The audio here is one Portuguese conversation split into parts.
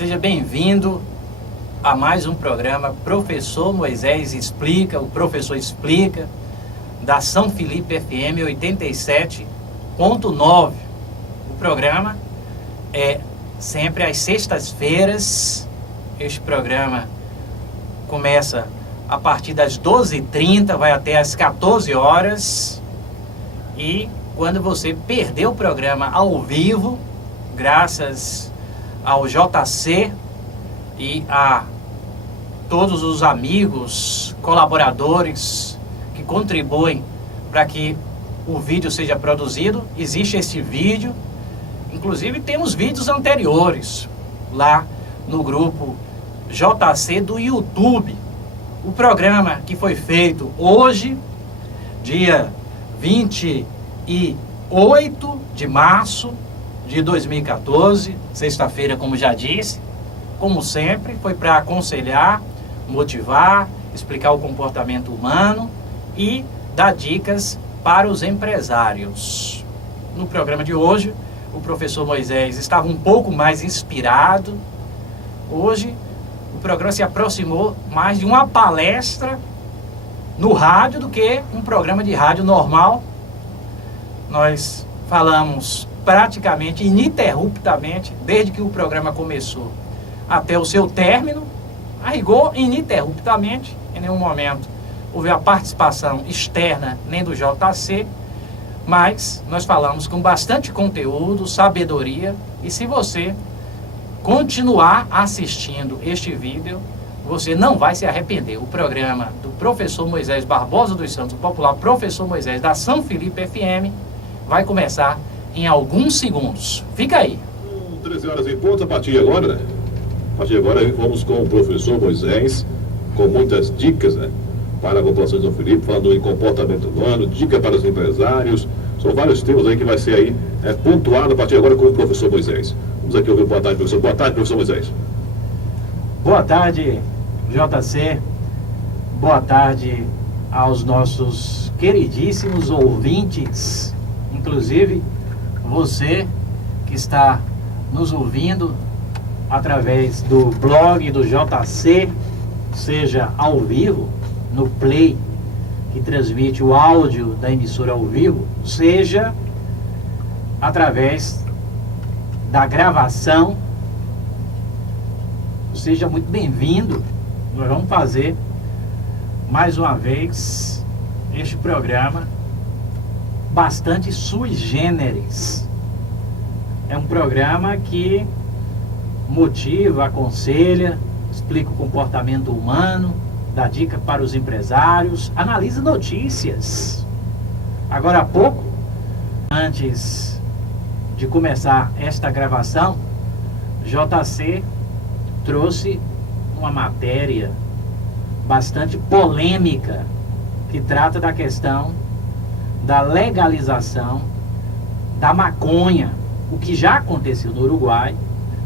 Seja bem-vindo a mais um programa Professor Moisés Explica, o Professor Explica, da São Felipe FM 87.9. O programa é sempre às sextas-feiras. Este programa começa a partir das 12h30, vai até às 14 horas. E quando você perder o programa ao vivo, graças ao JC e a todos os amigos, colaboradores que contribuem para que o vídeo seja produzido, existe esse vídeo. Inclusive temos vídeos anteriores lá no grupo JC do YouTube. O programa que foi feito hoje, dia 28 de março de 2014, sexta-feira, como já disse, como sempre, foi para aconselhar, motivar, explicar o comportamento humano e dar dicas para os empresários. No programa de hoje, o professor Moisés estava um pouco mais inspirado. Hoje, o programa se aproximou mais de uma palestra no rádio do que um programa de rádio normal. Nós falamos praticamente ininterruptamente, desde que o programa começou até o seu término, a rigor, ininterruptamente. Em nenhum momento houve a participação externa nem do JC, mas nós falamos com bastante conteúdo, sabedoria, e se você continuar assistindo este vídeo, você não vai se arrepender. O programa do professor Moisés Barbosa dos Santos, o popular professor Moisés da São Felipe FM, vai começar em alguns segundos. Fica aí. 13 horas em ponto, a partir de agora, né? A partir de agora vamos com o professor Moisés, com muitas dicas, né, para a população de São Felipe, falando em comportamento humano, dica para os empresários. São vários temas aí que vai ser aí pontuado a partir de agora com o professor Moisés. Vamos aqui ouvir. Boa tarde, professor. Boa tarde, professor Moisés. Boa tarde, JC. Boa tarde aos nossos queridíssimos ouvintes, inclusive você que está nos ouvindo através do blog do JC, seja ao vivo, no Play, que transmite o áudio da emissora ao vivo, seja através da gravação. Seja muito bem-vindo. Nós vamos fazer mais uma vez este programa bastante sui generis. É um programa que motiva, aconselha, explica o comportamento humano, dá dica para os empresários, analisa notícias. Agora há pouco, antes de começar esta gravação, JC trouxe uma matéria bastante polêmica que trata da questão da legalização da maconha, o que já aconteceu no Uruguai,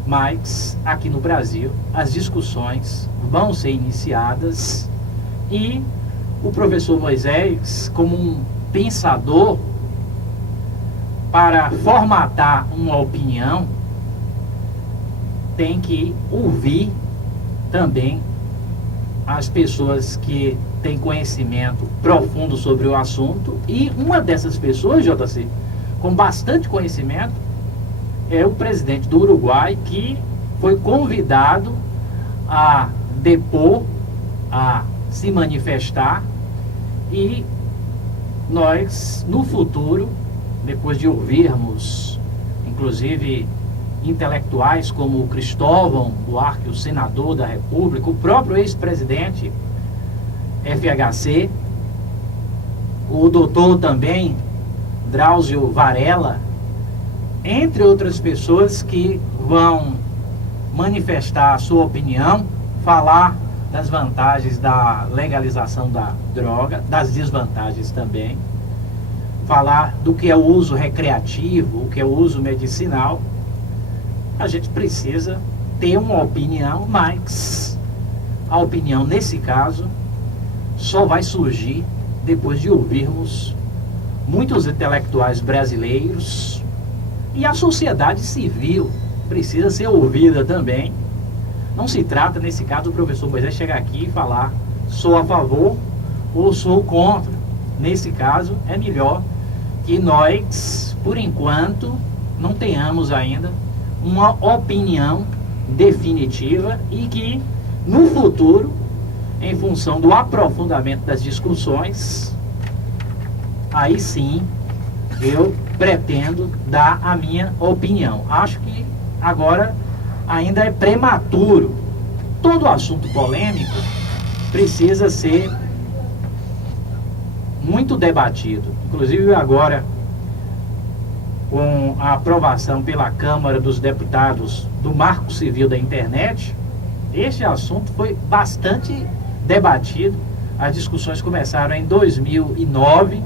mas aqui no Brasil as discussões vão ser iniciadas e o professor Moisés, como um pensador, para formatar uma opinião, tem que ouvir também as pessoas que têm conhecimento profundo sobre o assunto, e uma dessas pessoas, JC, com bastante conhecimento, é o presidente do Uruguai, que foi convidado a depor, a se manifestar, e nós, no futuro, depois de ouvirmos, inclusive, intelectuais como o Cristóvão Buarque, o senador da República, o próprio ex-presidente FHC, o doutor também Drauzio Varela, entre outras pessoas que vão manifestar a sua opinião, falar das vantagens da legalização da droga, das desvantagens também, falar do que é o uso recreativo, o que é o uso medicinal. A gente precisa ter uma opinião, mas a opinião nesse caso só vai surgir depois de ouvirmos muitos intelectuais brasileiros, e a sociedade civil precisa ser ouvida também, Não se trata, nesse caso, do professor Moisés chegar aqui e falar sou a favor ou sou contra. Nesse caso, é melhor que nós, por enquanto, não tenhamos ainda uma opinião definitiva e que, no futuro, em função do aprofundamento das discussões, aí sim eu pretendo dar a minha opinião. Acho que agora ainda é prematuro. Todo assunto polêmico precisa ser muito debatido. Inclusive agora, com a aprovação pela Câmara dos Deputados do Marco Civil da Internet, este assunto foi bastante debatido. As discussões começaram em 2009.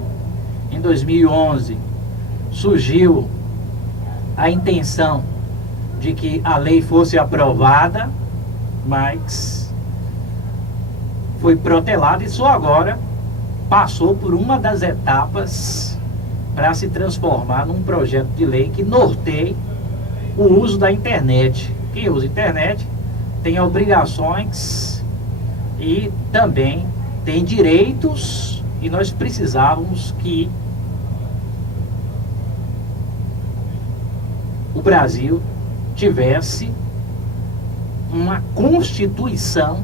Em 2011 surgiu a intenção de que a lei fosse aprovada, mas foi protelada e só agora passou por uma das etapas para se transformar num projeto de lei que norteie o uso da internet. Quem usa a internet tem obrigações e também tem direitos, e nós precisávamos que o Brasil tivesse uma constituição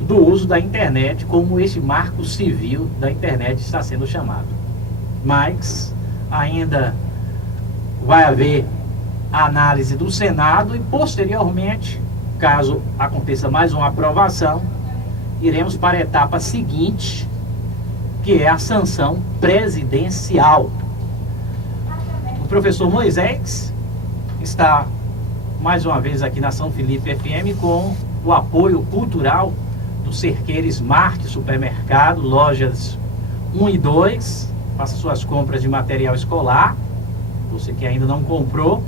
do uso da internet, como esse marco civil da internet está sendo chamado. Mas ainda vai haver a análise do Senado e posteriormente, caso aconteça mais uma aprovação, iremos para a etapa seguinte, que é a sanção presidencial. O professor Moisés está mais uma vez aqui na São Felipe FM com o apoio cultural do Cerqueira Smart Supermercado, lojas 1 e 2. Faça suas compras de material escolar, você que ainda não comprou,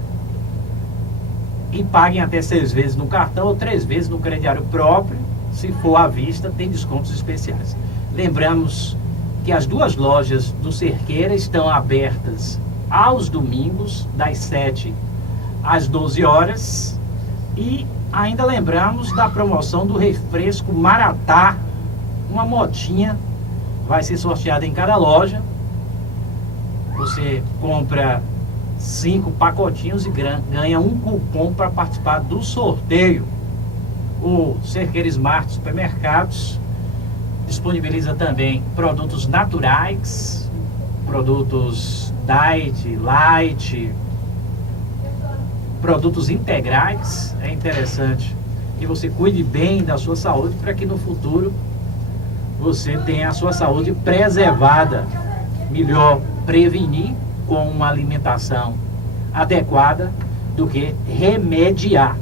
e paguem até 6 vezes no cartão ou 3 vezes no crediário próprio. Se for à vista, tem descontos especiais. Lembramos que as 2 lojas do Cerqueira estão abertas aos domingos, das 7 às 12 horas. E ainda lembramos da promoção do refresco Maratá. Uma motinha vai ser sorteada em cada loja. Você compra 5 pacotinhos e ganha um cupom para participar do sorteio. O Cerqueira Smart Supermercados disponibiliza também produtos naturais, produtos diet, light, produtos integrais. É interessante que você cuide bem da sua saúde para que no futuro você tenha a sua saúde preservada. Melhor prevenir com uma alimentação adequada do que remediar.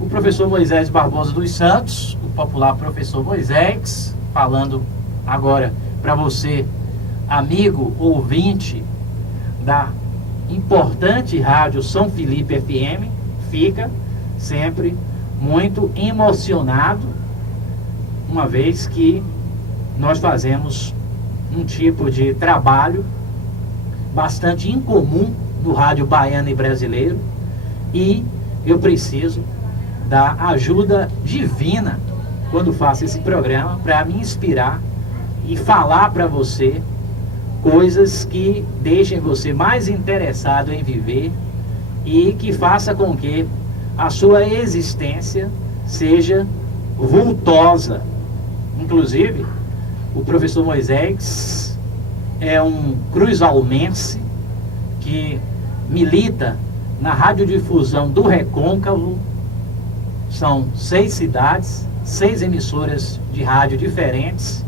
O professor Moisés Barbosa dos Santos, o popular professor Moisés, falando agora para você, amigo ouvinte da importante rádio São Felipe FM, fica sempre muito emocionado, uma vez que nós fazemos um tipo de trabalho bastante incomum no rádio baiano e brasileiro, e eu preciso da ajuda divina quando faço esse programa para me inspirar e falar para você coisas que deixem você mais interessado em viver e que faça com que a sua existência seja vultosa. Inclusive, o professor Moisés é um cruzalmense que milita na radiodifusão do Recôncavo. São 6 cidades, 6 emissoras de rádio diferentes,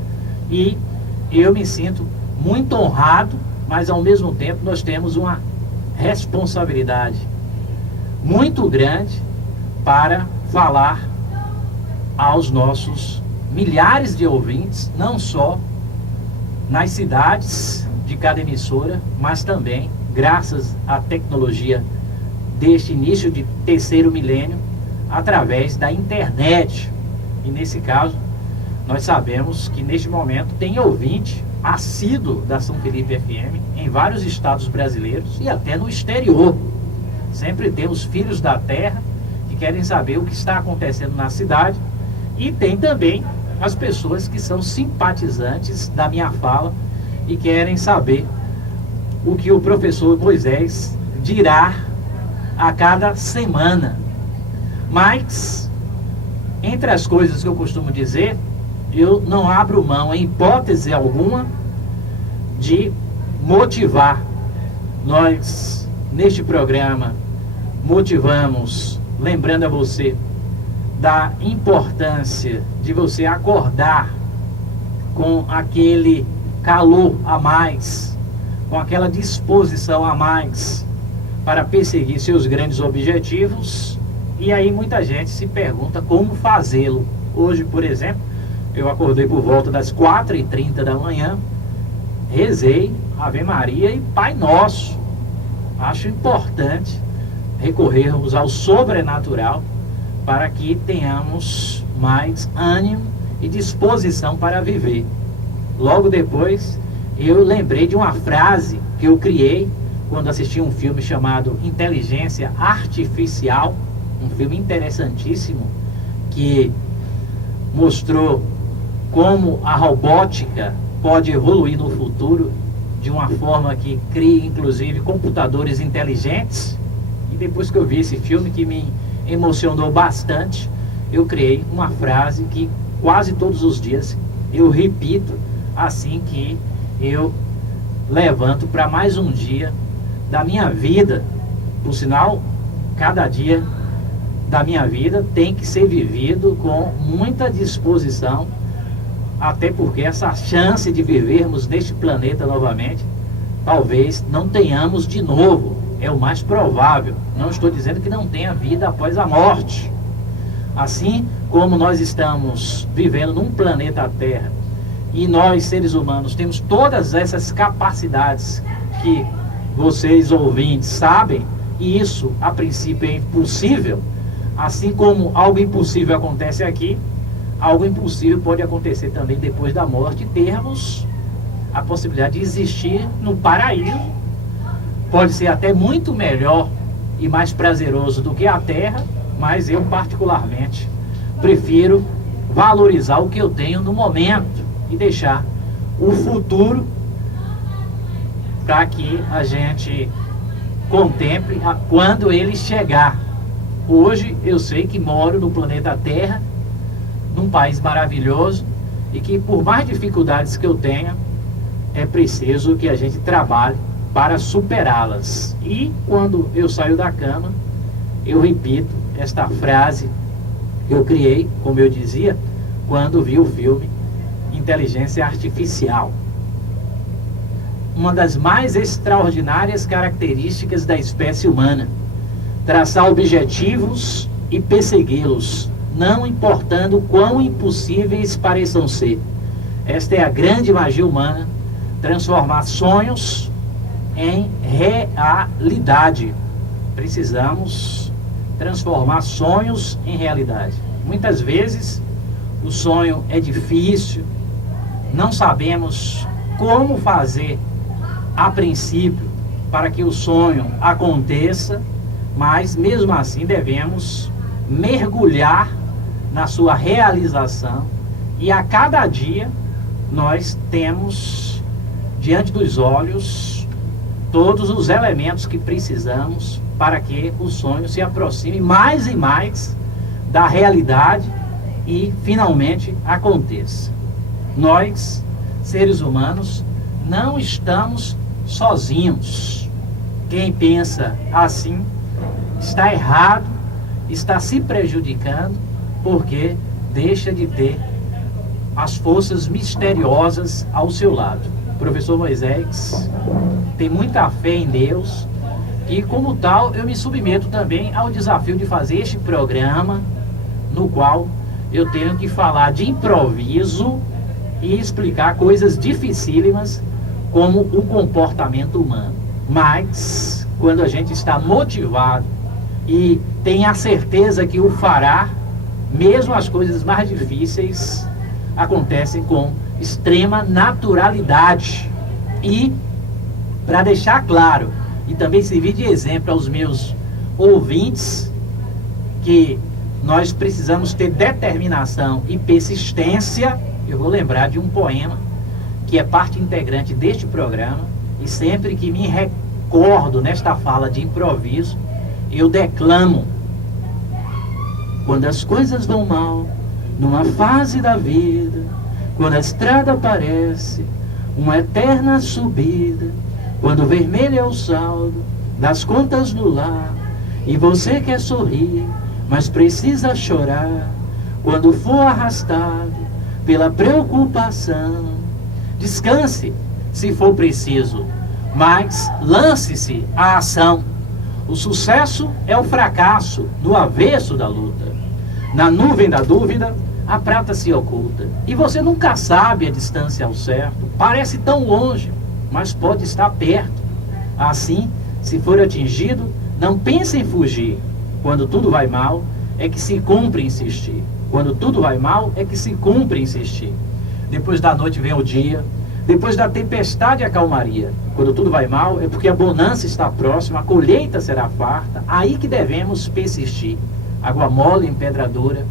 e eu me sinto muito honrado, mas ao mesmo tempo nós temos uma responsabilidade muito grande para falar aos nossos milhares de ouvintes, não só nas cidades de cada emissora, mas também, graças à tecnologia deste início de 3º milênio, através da internet. E nesse caso, nós sabemos que neste momento tem ouvinte assíduo da São Felipe FM em vários estados brasileiros e até no exterior. Sempre temos filhos da terra que querem saber o que está acontecendo na cidade, e tem também as pessoas que são simpatizantes da minha fala e querem saber o que o professor Moisés dirá a cada semana. Mas, entre as coisas que eu costumo dizer, eu não abro mão, em hipótese alguma, de motivar. Nós, neste programa, motivamos, lembrando a você da importância de você acordar com aquele calor a mais, com aquela disposição a mais para perseguir seus grandes objetivos. E aí muita gente se pergunta como fazê-lo. Hoje, por exemplo, eu acordei por volta das 4h30 da manhã, rezei Ave Maria e Pai Nosso. Acho importante recorrermos ao sobrenatural para que tenhamos mais ânimo e disposição para viver. Logo depois, eu lembrei de uma frase que eu criei quando assisti um filme chamado Inteligência Artificial, um filme interessantíssimo que mostrou como a robótica pode evoluir no futuro de uma forma que crie inclusive computadores inteligentes. E depois que eu vi esse filme, que me emocionou bastante, eu criei uma frase que quase todos os dias eu repito assim que eu levanto para mais um dia da minha vida. Por sinal, cada dia da minha vida tem que ser vivido com muita disposição, até porque essa chance de vivermos neste planeta novamente, talvez não tenhamos de novo. É o mais provável. Não estou dizendo que não tenha vida após a morte. Assim como nós estamos vivendo num planeta Terra e nós, seres humanos, temos todas essas capacidades que vocês, ouvintes, sabem, e isso, a princípio, é impossível. Assim como algo impossível acontece aqui, algo impossível pode acontecer também depois da morte, e termos a possibilidade de existir no paraíso. Pode ser até muito melhor e mais prazeroso do que a Terra, mas eu particularmente prefiro valorizar o que eu tenho no momento e deixar o futuro para que a gente contemple quando ele chegar. Hoje eu sei que moro no planeta Terra, num país maravilhoso, e que por mais dificuldades que eu tenha, é preciso que a gente trabalhe para superá-las. E quando eu saio da cama, eu repito esta frase que eu criei, como eu dizia, quando vi o filme Inteligência Artificial. Uma das mais extraordinárias características da espécie humana: traçar objetivos e persegui-los, não importando quão impossíveis pareçam ser. Esta é a grande magia humana: transformar sonhos em realidade. Precisamos transformar sonhos em realidade. Muitas vezes o sonho é difícil, não sabemos como fazer a princípio para que o sonho aconteça, mas mesmo assim devemos mergulhar na sua realização, e a cada dia nós temos diante dos olhos todos os elementos que precisamos para que o sonho se aproxime mais e mais da realidade e finalmente aconteça. Nós, seres humanos, não estamos sozinhos. Quem pensa assim está errado, está se prejudicando, porque deixa de ter as forças misteriosas ao seu lado. O professor Moisés tem muita fé em Deus, e como tal eu me submeto também ao desafio de fazer este programa, no qual eu tenho que falar de improviso e explicar coisas dificílimas como o comportamento humano. Mas quando a gente está motivado e tem a certeza que o fará, mesmo as coisas mais difíceis acontecem com extrema naturalidade. E para deixar claro e também servir de exemplo aos meus ouvintes, que nós precisamos ter determinação e persistência, eu vou lembrar de um poema que é parte integrante deste programa, e sempre que me recordo nesta fala de improviso, eu declamo: quando as coisas vão mal, numa fase da vida, quando a estrada parece uma eterna subida, quando vermelho é o saldo das contas no lar, e você quer sorrir, mas precisa chorar, quando for arrastado pela preocupação, descanse se for preciso, mas lance-se à ação. O sucesso é o fracasso do avesso da luta. Na nuvem da dúvida, a prata se oculta, e você nunca sabe a distância ao certo. Parece tão longe, mas pode estar perto. Assim, se for atingido, não pense em fugir. Quando tudo vai mal, é que se cumpre insistir. Quando tudo vai mal, é que se cumpre insistir. Depois da noite vem o dia, depois da tempestade a calmaria. Quando tudo vai mal, é porque a bonança está próxima, a colheita será farta, aí que devemos persistir. Água mole em pedra dura,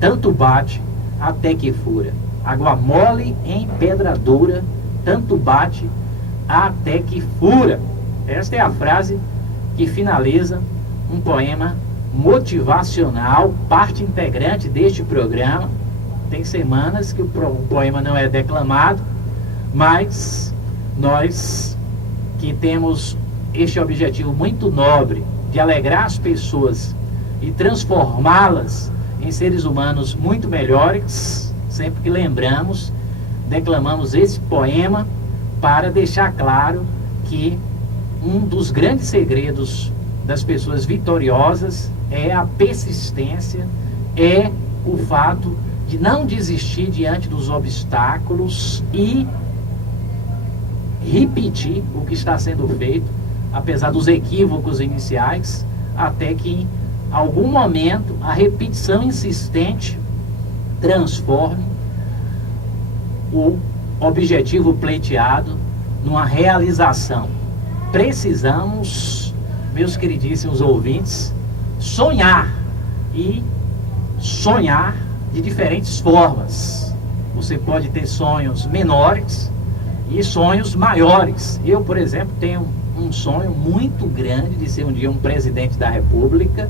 tanto bate até que fura. Água mole em pedra dura, tanto bate até que fura. Esta é a frase que finaliza um poema motivacional, parte integrante deste programa. Tem semanas que o poema não é declamado, mas nós que temos este objetivo muito nobre de alegrar as pessoas e transformá-las em seres humanos muito melhores, sempre que lembramos, declamamos esse poema para deixar claro que um dos grandes segredos das pessoas vitoriosas é a persistência, é o fato de não desistir diante dos obstáculos e repetir o que está sendo feito, apesar dos equívocos iniciais, até que em algum momento a repetição insistente transforme o objetivo pleiteado numa realização. Precisamos, meus queridíssimos ouvintes, sonhar, e sonhar de diferentes formas. Você pode ter sonhos menores e sonhos maiores. Eu, por exemplo, tenho um sonho muito grande de ser um dia um presidente da República.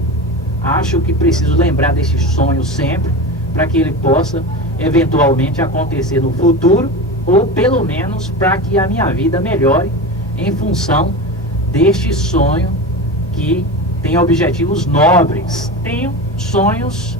Acho que preciso lembrar desse sonho sempre, para que ele possa eventualmente acontecer no futuro, ou pelo menos para que a minha vida melhore em função deste sonho que tem objetivos nobres. Tenho sonhos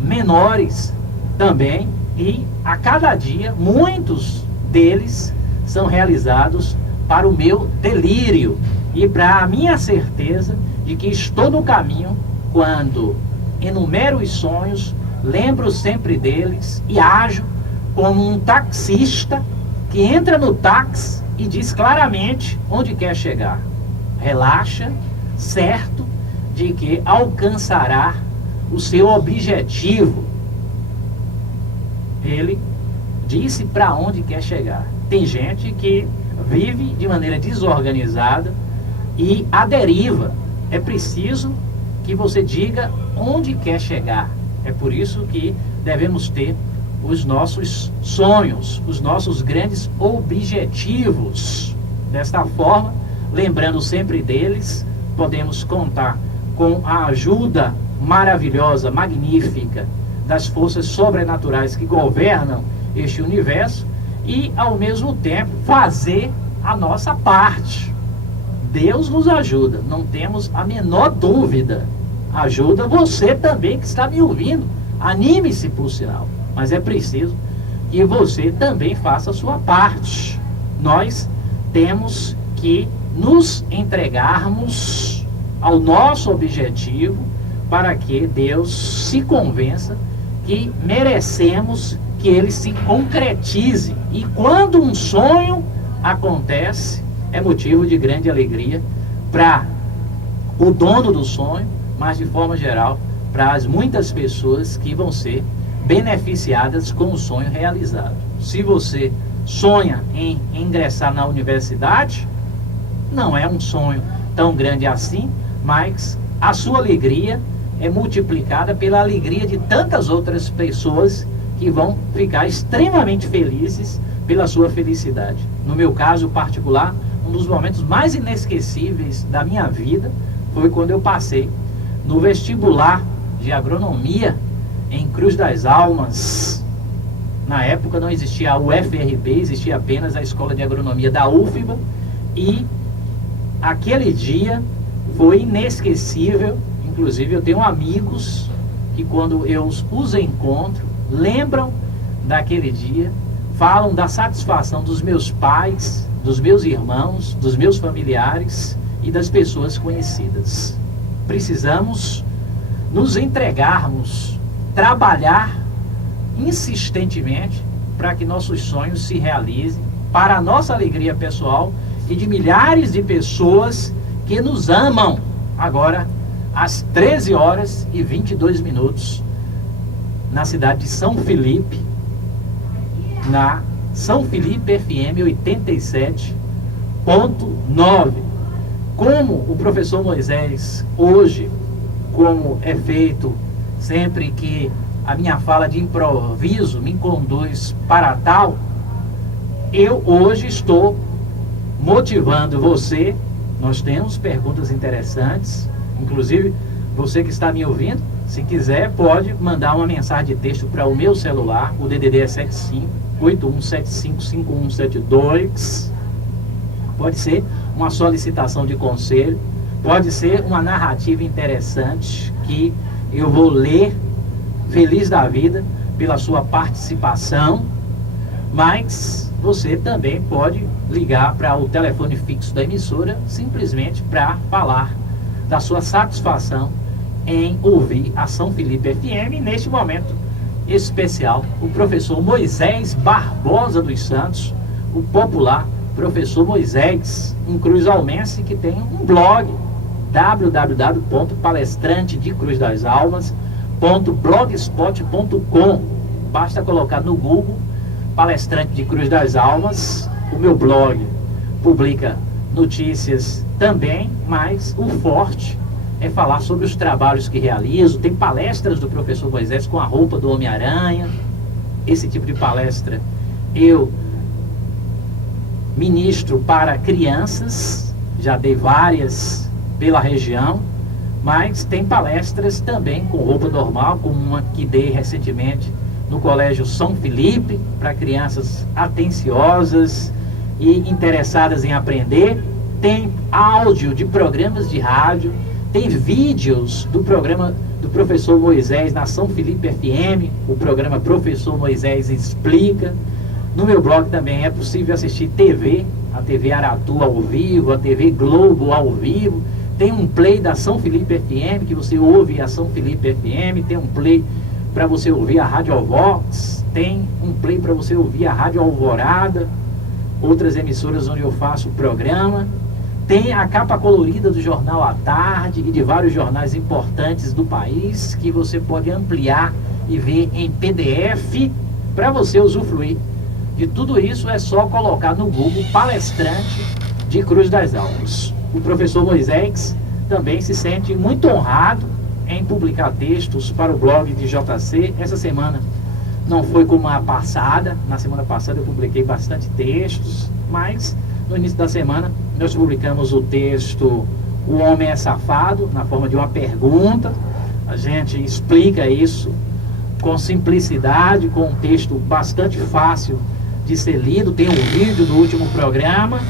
menores também, e a cada dia muitos deles são realizados para o meu delírio e para a minha certeza de que estou no caminho. Quando enumero os sonhos, lembro sempre deles e ajo como um taxista que entra no táxi e diz claramente onde quer chegar. Relaxa, certo de que alcançará o seu objetivo. Ele disse para onde quer chegar. Tem gente que vive de maneira desorganizada e à deriva. É preciso que você diga onde quer chegar. É por isso que devemos ter os nossos sonhos, os nossos grandes objetivos. Desta forma, lembrando sempre deles, podemos contar com a ajuda maravilhosa, magnífica das forças sobrenaturais que governam este universo e, ao mesmo tempo, fazer a nossa parte. Deus nos ajuda, não temos a menor dúvida. Ajuda você também que está me ouvindo. Anime-se, por sinal. Mas é preciso que você também faça a sua parte. Nós temos que nos entregarmos ao nosso objetivo para que Deus se convença que merecemos que ele se concretize. E quando um sonho acontece, é motivo de grande alegria para o dono do sonho, mas de forma geral para as muitas pessoas que vão ser beneficiadas com o sonho realizado. Se você sonha em ingressar na universidade, não é um sonho tão grande assim, mas a sua alegria é multiplicada pela alegria de tantas outras pessoas que vão ficar extremamente felizes pela sua felicidade. No meu caso particular, um dos momentos mais inesquecíveis da minha vida foi quando eu passei no vestibular de agronomia em Cruz das Almas. Na época não existia a UFRB, existia apenas a Escola de Agronomia da UFBA, e aquele dia foi inesquecível. Inclusive eu tenho amigos que quando eu os encontro, lembram daquele dia, falam da satisfação dos meus pais, dos meus irmãos, dos meus familiares e das pessoas conhecidas. Precisamos nos entregarmos, trabalhar insistentemente para que nossos sonhos se realizem, para a nossa alegria pessoal e de milhares de pessoas que nos amam. Agora, às 13h22, na cidade de São Felipe, na São Felipe FM 87.9. Como o professor Moisés hoje, como é feito sempre que a minha fala de improviso me conduz para tal, eu hoje estou motivando você. Nós temos perguntas interessantes, inclusive você que está me ouvindo, se quiser pode mandar uma mensagem de texto para o meu celular, o DDD é 75-8175-5172. Pode ser uma solicitação de conselho, pode ser uma narrativa interessante que eu vou ler feliz da vida pela sua participação, mas você também pode ligar para o telefone fixo da emissora simplesmente para falar da sua satisfação em ouvir a São Felipe FM. Neste momento especial, o professor Moisés Barbosa dos Santos, o popular professor Moisés, um cruzalmense que tem um blog, www.palestrantedecruzdalsalmas.blogspot.com. Basta colocar no Google Palestrante de Cruz das Almas. O meu blog publica notícias também, mas o forte é falar sobre os trabalhos que realizo. Tem palestras do professor Moisés com a roupa do Homem-Aranha. Esse tipo de palestra eu ministro para crianças, já dei várias pela região, mas tem palestras também com roupa normal, como uma que dei recentemente no Colégio São Felipe, para crianças atenciosas e interessadas em aprender. Tem áudio de programas de rádio, tem vídeos do programa do professor Moisés na São Felipe FM, o programa Professor Moisés Explica. No meu blog também é possível assistir TV, a TV Aratu ao vivo, a TV Globo ao vivo. Tem um play da São Felipe FM, que você ouve a São Felipe FM. Tem um play para você ouvir a Rádio Alvox. Tem um play para você ouvir a Rádio Alvorada, outras emissoras onde eu faço o programa. Tem a capa colorida do Jornal à Tarde e de vários jornais importantes do país, que você pode ampliar e ver em PDF. Para você usufruir de tudo isso, é só colocar no Google Palestrante de Cruz das Almas. O professor Moisés também se sente muito honrado em publicar textos para o blog de JC. Essa semana não foi como a passada. Na semana passada eu publiquei bastante textos, mas no início da semana nós publicamos o texto O Homem é Safado, na forma de uma pergunta. A gente explica isso com simplicidade, com um texto bastante fácil de ser lido. Tem um vídeo do último programa.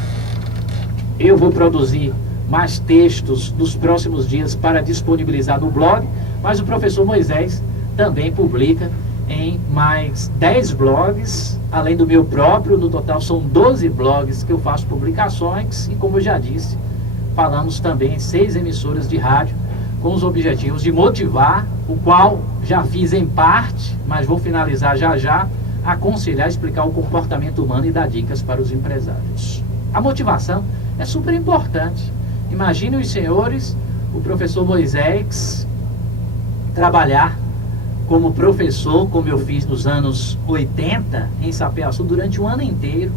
Eu vou produzir mais textos nos próximos dias para disponibilizar no blog, mas o professor Moisés também publica em mais 10 blogs, além do meu próprio. No total são 12 blogs que eu faço publicações, e como eu já disse, falamos também em 6 emissoras de rádio, com os objetivos de motivar, o qual já fiz em parte, mas vou finalizar já já, aconselhar, explicar o comportamento humano e dar dicas para os empresários. A motivação é super importante. Imagine os senhores, o professor Moisés, trabalhar como professor, como eu fiz nos anos 80, em Sapé-Açu, durante um ano inteiro,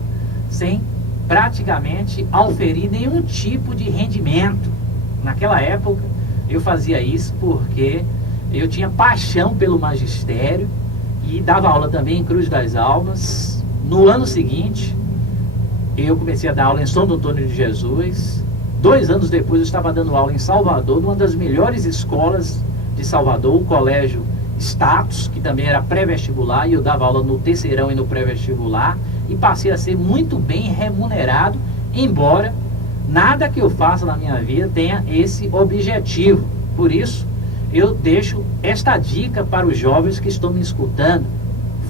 sem praticamente auferir nenhum tipo de rendimento. Naquela época, eu fazia isso porque eu tinha paixão pelo magistério e dava aula também em Cruz das Almas. No ano seguinte, eu comecei a dar aula em São Antônio de Jesus. 2 anos depois, eu estava dando aula em Salvador, numa das melhores escolas de Salvador, o Colégio Status, que também era pré-vestibular, e eu dava aula no terceirão e no pré-vestibular, e passei a ser muito bem remunerado, embora nada que eu faça na minha vida tenha esse objetivo. Por isso, eu deixo esta dica para os jovens que estão me escutando: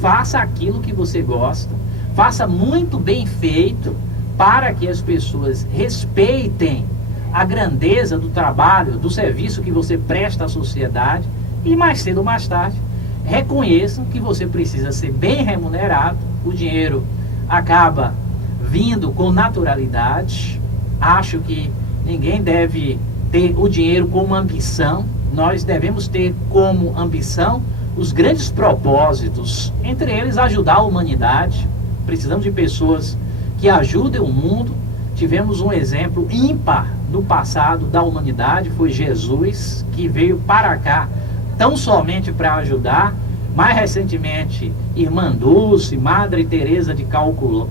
faça aquilo que você gosta, faça muito bem feito, para que as pessoas respeitem a grandeza do trabalho, do serviço que você presta à sociedade, e mais cedo ou mais tarde reconheçam que você precisa ser bem remunerado. O dinheiro acaba vindo com naturalidade. Acho que ninguém deve ter o dinheiro como ambição. Nós devemos ter como ambição os grandes propósitos, entre eles ajudar a humanidade. Precisamos de pessoas que ajudem o mundo. Tivemos um exemplo ímpar no passado da humanidade, foi Jesus, que veio para cá tão somente para ajudar. Mais recentemente, Irmã Dulce, Madre Teresa de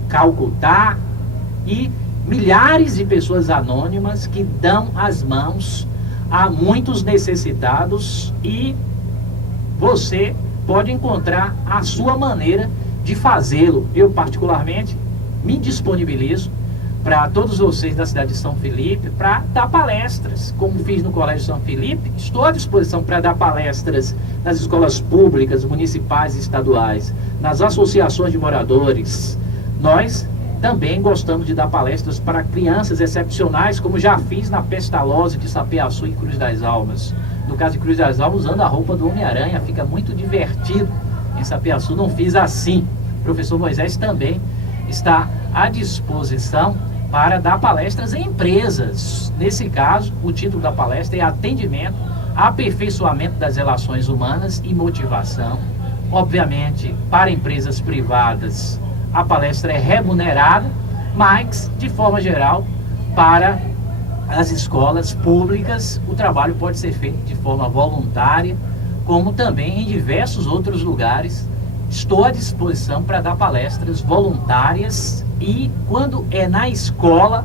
Calcutá, e milhares de pessoas anônimas que dão as mãos a muitos necessitados, e você pode encontrar a sua maneira de fazê-lo. Eu, particularmente, me disponibilizo para todos vocês da cidade de São Felipe para dar palestras, como fiz no Colégio São Felipe. Estou à disposição para dar palestras nas escolas públicas, municipais e estaduais, nas associações de moradores. Nós também gostamos de dar palestras para crianças excepcionais, como já fiz na Pestalozzi de Sapeaçu, em Cruz das Almas. No caso de Cruz das Almas, usando a roupa do Homem-Aranha, fica muito divertido. Em Sapeaçu não fiz assim. O professor Moisés também está à disposição para dar palestras em empresas. Nesse caso, o título da palestra é Atendimento, Aperfeiçoamento das Relações Humanas e Motivação. Obviamente, para empresas privadas, a palestra é remunerada, mas, de forma geral, para as escolas públicas, o trabalho pode ser feito de forma voluntária, como também em diversos outros lugares. Estou à disposição para dar palestras voluntárias, e quando é na escola,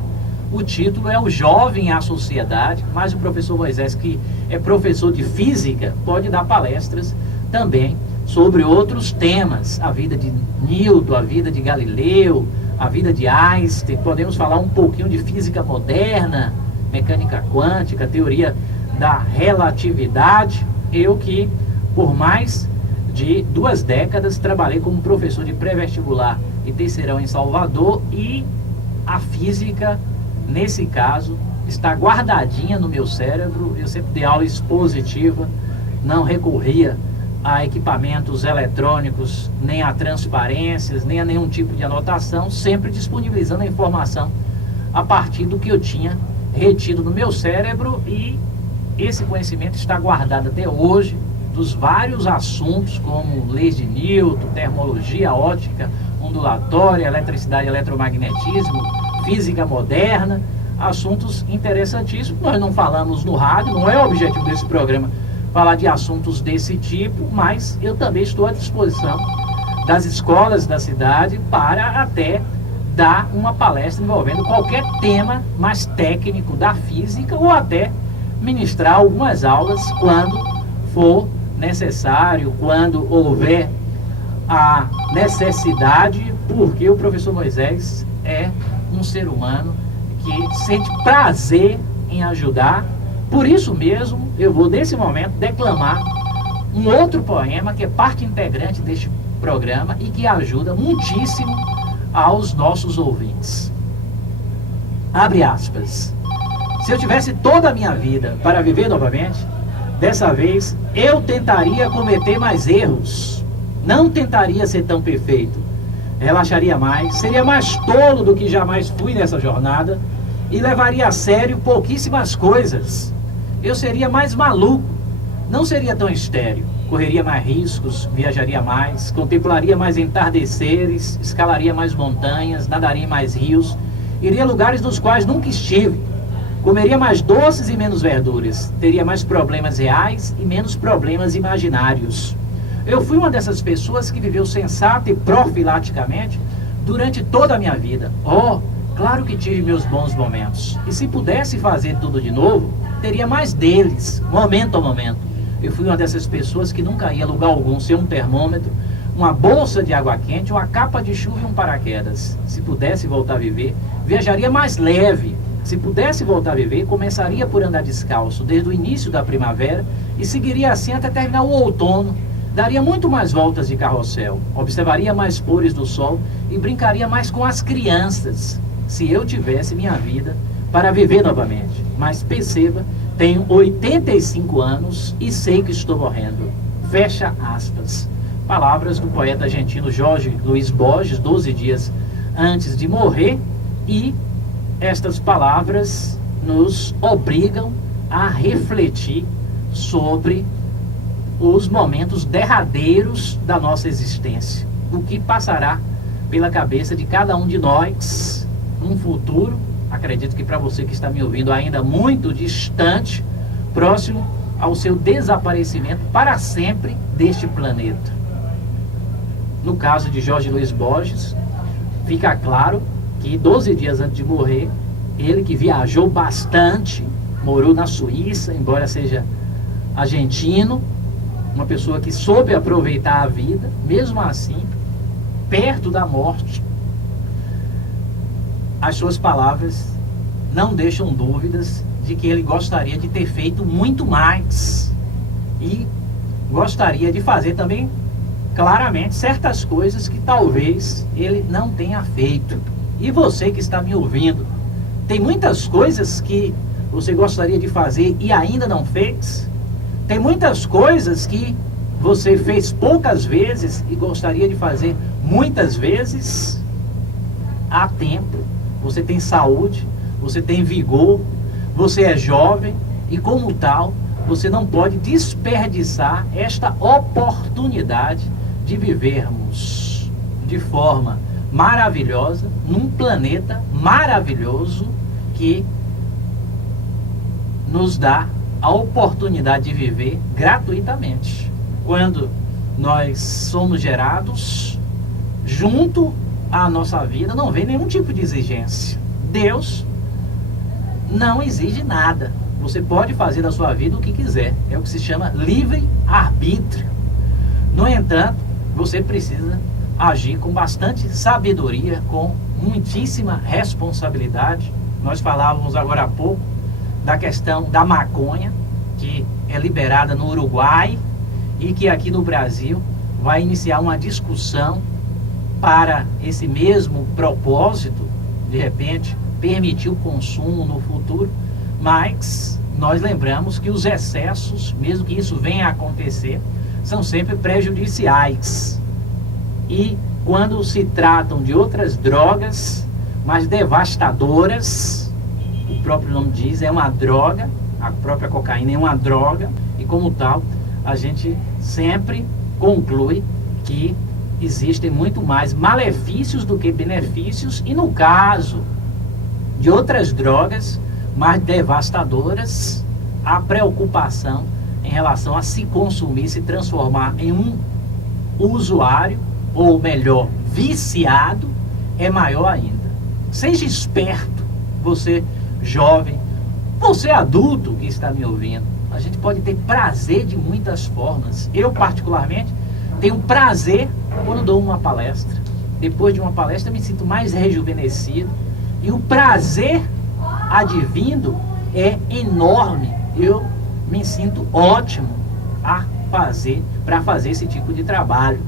o título é O Jovem e a Sociedade, mas o professor Moisés, que é professor de física, pode dar palestras também sobre outros temas: a vida de Newton, a vida de Galileu, a vida de Einstein. Podemos falar um pouquinho de física moderna, mecânica quântica, teoria da relatividade. Eu que, por mais de 2 décadas, trabalhei como professor de pré-vestibular e terceirão em Salvador, e a física, nesse caso, está guardadinha no meu cérebro. Eu sempre dei aula expositiva, não recorria a equipamentos eletrônicos, nem a transparências, nem a nenhum tipo de anotação, sempre disponibilizando a informação a partir do que eu tinha retido no meu cérebro, e esse conhecimento está guardado até hoje, dos vários assuntos como leis de Newton, termologia, ótica ondulatória, eletricidade, eletromagnetismo, física moderna, assuntos interessantíssimos. Nós não falamos no rádio, não é o objetivo desse programa falar de assuntos desse tipo, mas eu também estou à disposição das escolas da cidade para até dar uma palestra envolvendo qualquer tema mais técnico da física, ou até ministrar algumas aulas quando for necessário, quando houver a necessidade, porque o professor Moisés é um ser humano que sente prazer em ajudar. Por isso mesmo, eu vou nesse momento declamar um outro poema que é parte integrante deste programa e que ajuda muitíssimo aos nossos ouvintes. Abre aspas. Se eu tivesse toda a minha vida para viver novamente, dessa vez eu tentaria cometer mais erros. Não tentaria ser tão perfeito. Relaxaria mais, seria mais tolo do que jamais fui nessa jornada e levaria a sério pouquíssimas coisas. Eu seria mais maluco, não seria tão estéril. Correria mais riscos, viajaria mais, contemplaria mais entardeceres, escalaria mais montanhas, nadaria em mais rios, iria a lugares nos quais nunca estive. Comeria mais doces e menos verduras. Teria mais problemas reais e menos problemas imaginários. Eu fui uma dessas pessoas que viveu sensata e profilaticamente durante toda a minha vida. Oh, claro que tive meus bons momentos. E se pudesse fazer tudo de novo, teria mais deles, momento a momento. Eu fui uma dessas pessoas que nunca ia a lugar algum sem um termômetro, uma bolsa de água quente, uma capa de chuva e um paraquedas. Se pudesse voltar a viver, viajaria mais leve. Se pudesse voltar a viver, começaria por andar descalço desde o início da primavera e seguiria assim até terminar o outono. Daria muito mais voltas de carrossel, observaria mais pôres do sol e brincaria mais com as crianças, se eu tivesse minha vida para viver novamente. Mas perceba, tenho 85 anos e sei que estou morrendo. Fecha aspas. Palavras do poeta argentino Jorge Luiz Borges, 12 dias antes de morrer, e estas palavras nos obrigam a refletir sobre os momentos derradeiros da nossa existência. O que passará pela cabeça de cada um de nós num futuro, acredito que para você que está me ouvindo ainda muito distante, próximo ao seu desaparecimento para sempre deste planeta. No caso de Jorge Luiz Borges, fica claro que 12 dias antes de morrer, ele que viajou bastante, morou na Suíça, embora seja argentino, uma pessoa que soube aproveitar a vida, mesmo assim, perto da morte, as suas palavras não deixam dúvidas de que ele gostaria de ter feito muito mais e gostaria de fazer também, claramente, certas coisas que talvez ele não tenha feito. E você que está me ouvindo, tem muitas coisas que você gostaria de fazer e ainda não fez? Tem muitas coisas que você fez poucas vezes e gostaria de fazer muitas vezes? Há tempo, você tem saúde, você tem vigor, você é jovem e, como tal, você não pode desperdiçar esta oportunidade de vivermos de forma maravilhosa num planeta maravilhoso que nos dá a oportunidade de viver gratuitamente. Quando nós somos gerados, junto à nossa vida não vem nenhum tipo de exigência. Deus não exige nada. Você pode fazer da sua vida o que quiser. É o que se chama livre-arbítrio. No entanto, você precisa agir com bastante sabedoria, com muitíssima responsabilidade. Nós falávamos agora há pouco da questão da maconha, que é liberada no Uruguai e que aqui no Brasil vai iniciar uma discussão para esse mesmo propósito, de repente, permitir o consumo no futuro, mas nós lembramos que os excessos, mesmo que isso venha a acontecer, são sempre prejudiciais. E quando se tratam de outras drogas mais devastadoras, o próprio nome diz, é uma droga, a própria cocaína é uma droga, e como tal, a gente sempre conclui que existem muito mais malefícios do que benefícios, e no caso de outras drogas mais devastadoras, a preocupação em relação a se consumir, se transformar em um usuário, ou melhor, viciado, é maior ainda. Seja esperto, você jovem, você adulto que está me ouvindo. A gente pode ter prazer de muitas formas. Eu, particularmente, tenho prazer quando dou uma palestra. Depois de uma palestra, me sinto mais rejuvenescido. E o prazer advindo é enorme. Eu me sinto ótimo para fazer esse tipo de trabalho.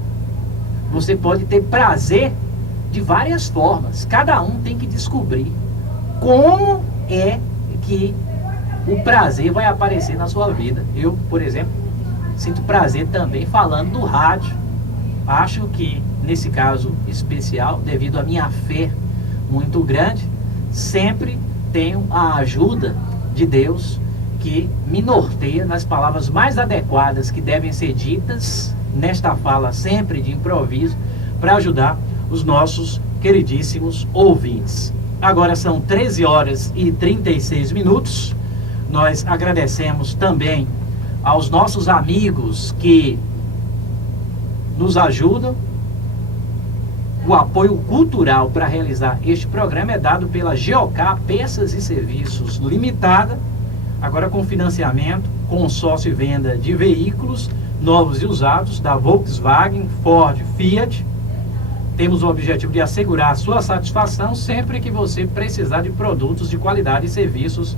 Você pode ter prazer de várias formas. Cada um tem que descobrir como é que o prazer vai aparecer na sua vida. Eu, por exemplo, sinto prazer também falando no rádio. Acho que, nesse caso especial, devido à minha fé muito grande, sempre tenho a ajuda de Deus que me norteia nas palavras mais adequadas que devem ser ditas nesta fala sempre de improviso para ajudar os nossos queridíssimos ouvintes. Agora são 13 horas e 36 minutos. Nós agradecemos também aos nossos amigos que nos ajudam. O apoio cultural para realizar este programa é dado pela GOK Peças e Serviços Limitada, agora com financiamento, consórcio e venda de veículos novos e usados da Volkswagen, Ford, Fiat. Temos o objetivo de assegurar a sua satisfação sempre que você precisar de produtos de qualidade e serviços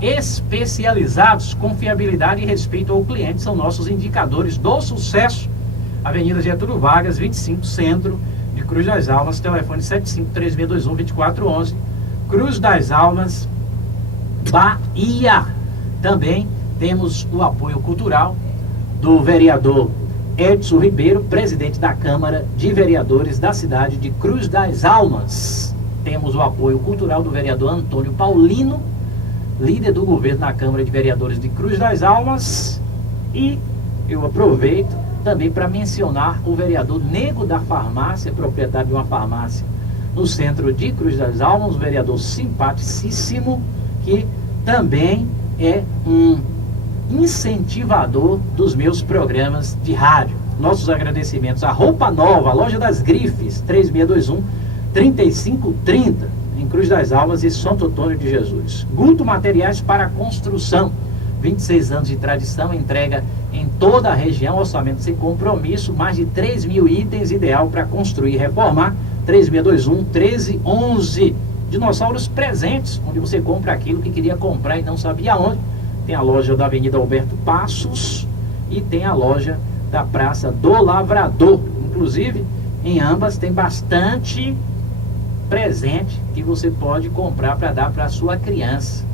especializados. Confiabilidade e respeito ao cliente são nossos indicadores do sucesso. Avenida Getúlio Vargas, 25, Centro de Cruz das Almas, telefone 753621-2411, Cruz das Almas, Bahia. Também temos o apoio cultural do vereador Edson Ribeiro, presidente da Câmara de Vereadores da cidade de Cruz das Almas. Temos o apoio cultural do vereador Antônio Paulino, líder do governo na Câmara de Vereadores de Cruz das Almas. E eu aproveito também para mencionar o vereador Nego da Farmácia, proprietário de uma farmácia no centro de Cruz das Almas, um vereador simpaticíssimo, que também é um incentivador dos meus programas de rádio. Nossos agradecimentos à Roupa Nova, a Loja das Grifes, 3621-3530, em Cruz das Almas e Santo Antônio de Jesus. Guto Materiais para Construção, 26 anos de tradição, entrega em toda a região, orçamento sem compromisso, mais de 3 mil itens, ideal para construir e reformar. 3621-1311. Dinossauros Presentes, onde você compra aquilo que queria comprar e não sabia onde. Tem a loja da Avenida Alberto Passos e tem a loja da Praça do Lavrador. Inclusive, em ambas tem bastante presente que você pode comprar para dar para a sua criança.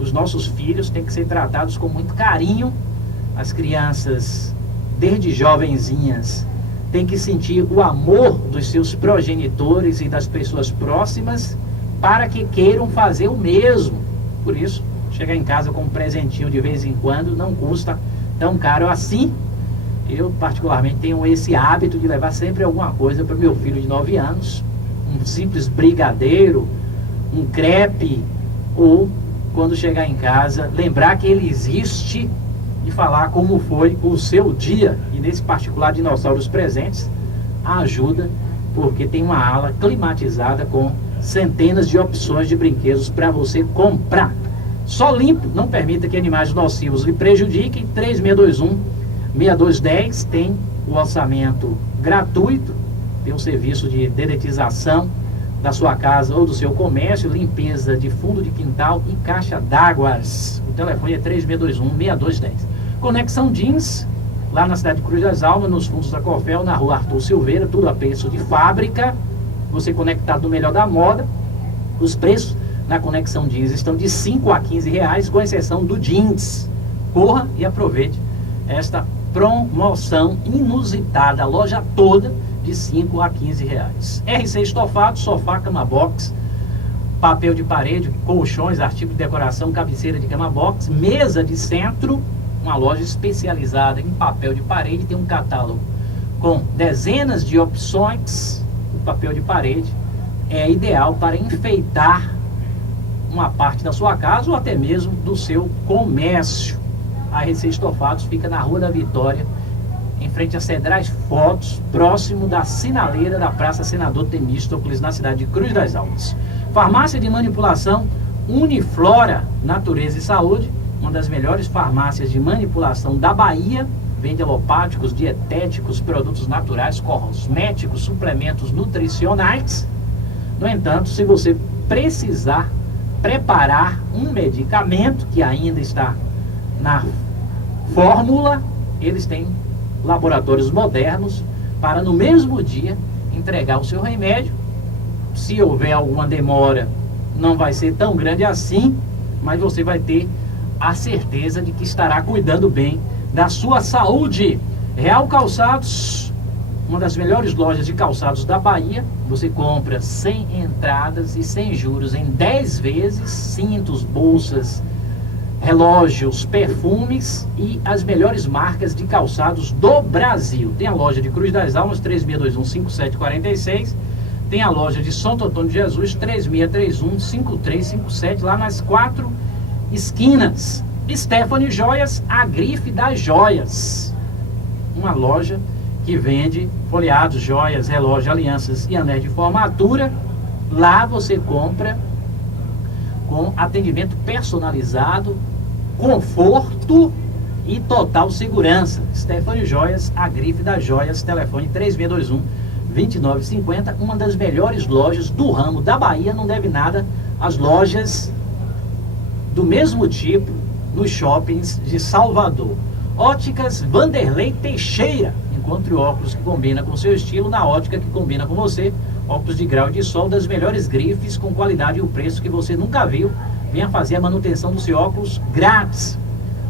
Os nossos filhos têm que ser tratados com muito carinho. As crianças, desde jovenzinhas, têm que sentir o amor dos seus progenitores e das pessoas próximas para que queiram fazer o mesmo. Por isso, chegar em casa com um presentinho de vez em quando não custa tão caro assim. Eu particularmente tenho esse hábito de levar sempre alguma coisa para meu filho de 9 anos. Um simples brigadeiro, um crepe, ou quando chegar em casa, lembrar que ele existe e falar como foi o seu dia. E nesse particular Dinossauros Presentes, ajuda, porque tem uma ala climatizada com centenas de opções de brinquedos para você comprar. Só limpo, não permita que animais nocivos lhe prejudiquem. 3621-6210 tem o orçamento gratuito, tem o serviço de dedetização da sua casa ou do seu comércio, limpeza de fundo de quintal e caixa d'águas. O telefone é 3621-6210. Conexão Jeans, lá na cidade de Cruz das Almas, nos fundos da Cofel, na rua Arthur Silveira, tudo a preço de fábrica. Você conectado no melhor da moda. Os preços na Conexão Jeans estão de 5 a 15 reais, com exceção do jeans. Corra e aproveite esta promoção inusitada, a loja toda de 5 a 15 reais. RC Estofado, sofá, cama box, papel de parede, colchões, artigos de decoração, cabeceira de cama box, mesa de centro, uma loja especializada em papel de parede, tem um catálogo com dezenas de opções. O papel de parede é ideal para enfeitar uma parte da sua casa ou até mesmo do seu comércio. A RC Estofados fica na Rua da Vitória, em frente a Cedrais Fotos, próximo da sinaleira da Praça Senador Temístocles, na cidade de Cruz das Almas. Farmácia de manipulação Uniflora Natureza e Saúde, uma das melhores farmácias de manipulação da Bahia. Vende alopáticos, dietéticos, produtos naturais, cosméticos, suplementos nutricionais. No entanto, se você precisar preparar um medicamento que ainda está na fórmula, eles têm laboratórios modernos para no mesmo dia entregar o seu remédio. Se houver alguma demora, não vai ser tão grande assim, mas você vai ter a certeza de que estará cuidando bem da sua saúde. Real Calçados, uma das melhores lojas de calçados da Bahia. Você compra sem entradas e sem juros em 10 vezes, cintos, bolsas, relógios, perfumes e as melhores marcas de calçados do Brasil. Tem a loja de Cruz das Almas, 3621-5746, tem a loja de Santo Antônio de Jesus, 3631-5357, lá nas 4 esquinas. Stephanie Joias, a grife das joias. Uma loja que vende folheados, joias, relógios, alianças e anéis de formatura. Lá você compra com atendimento personalizado, conforto e total segurança. Stephanie Joias, a grife das joias, telefone 3621-2950, uma das melhores lojas do ramo da Bahia, não deve nada às lojas do mesmo tipo nos shoppings de Salvador. Óticas Vanderlei Teixeira, encontre óculos que combina com seu estilo na ótica que combina com você. Óculos de grau e de sol das melhores grifes, com qualidade e o preço que você nunca viu. Venha fazer a manutenção do seu óculos grátis.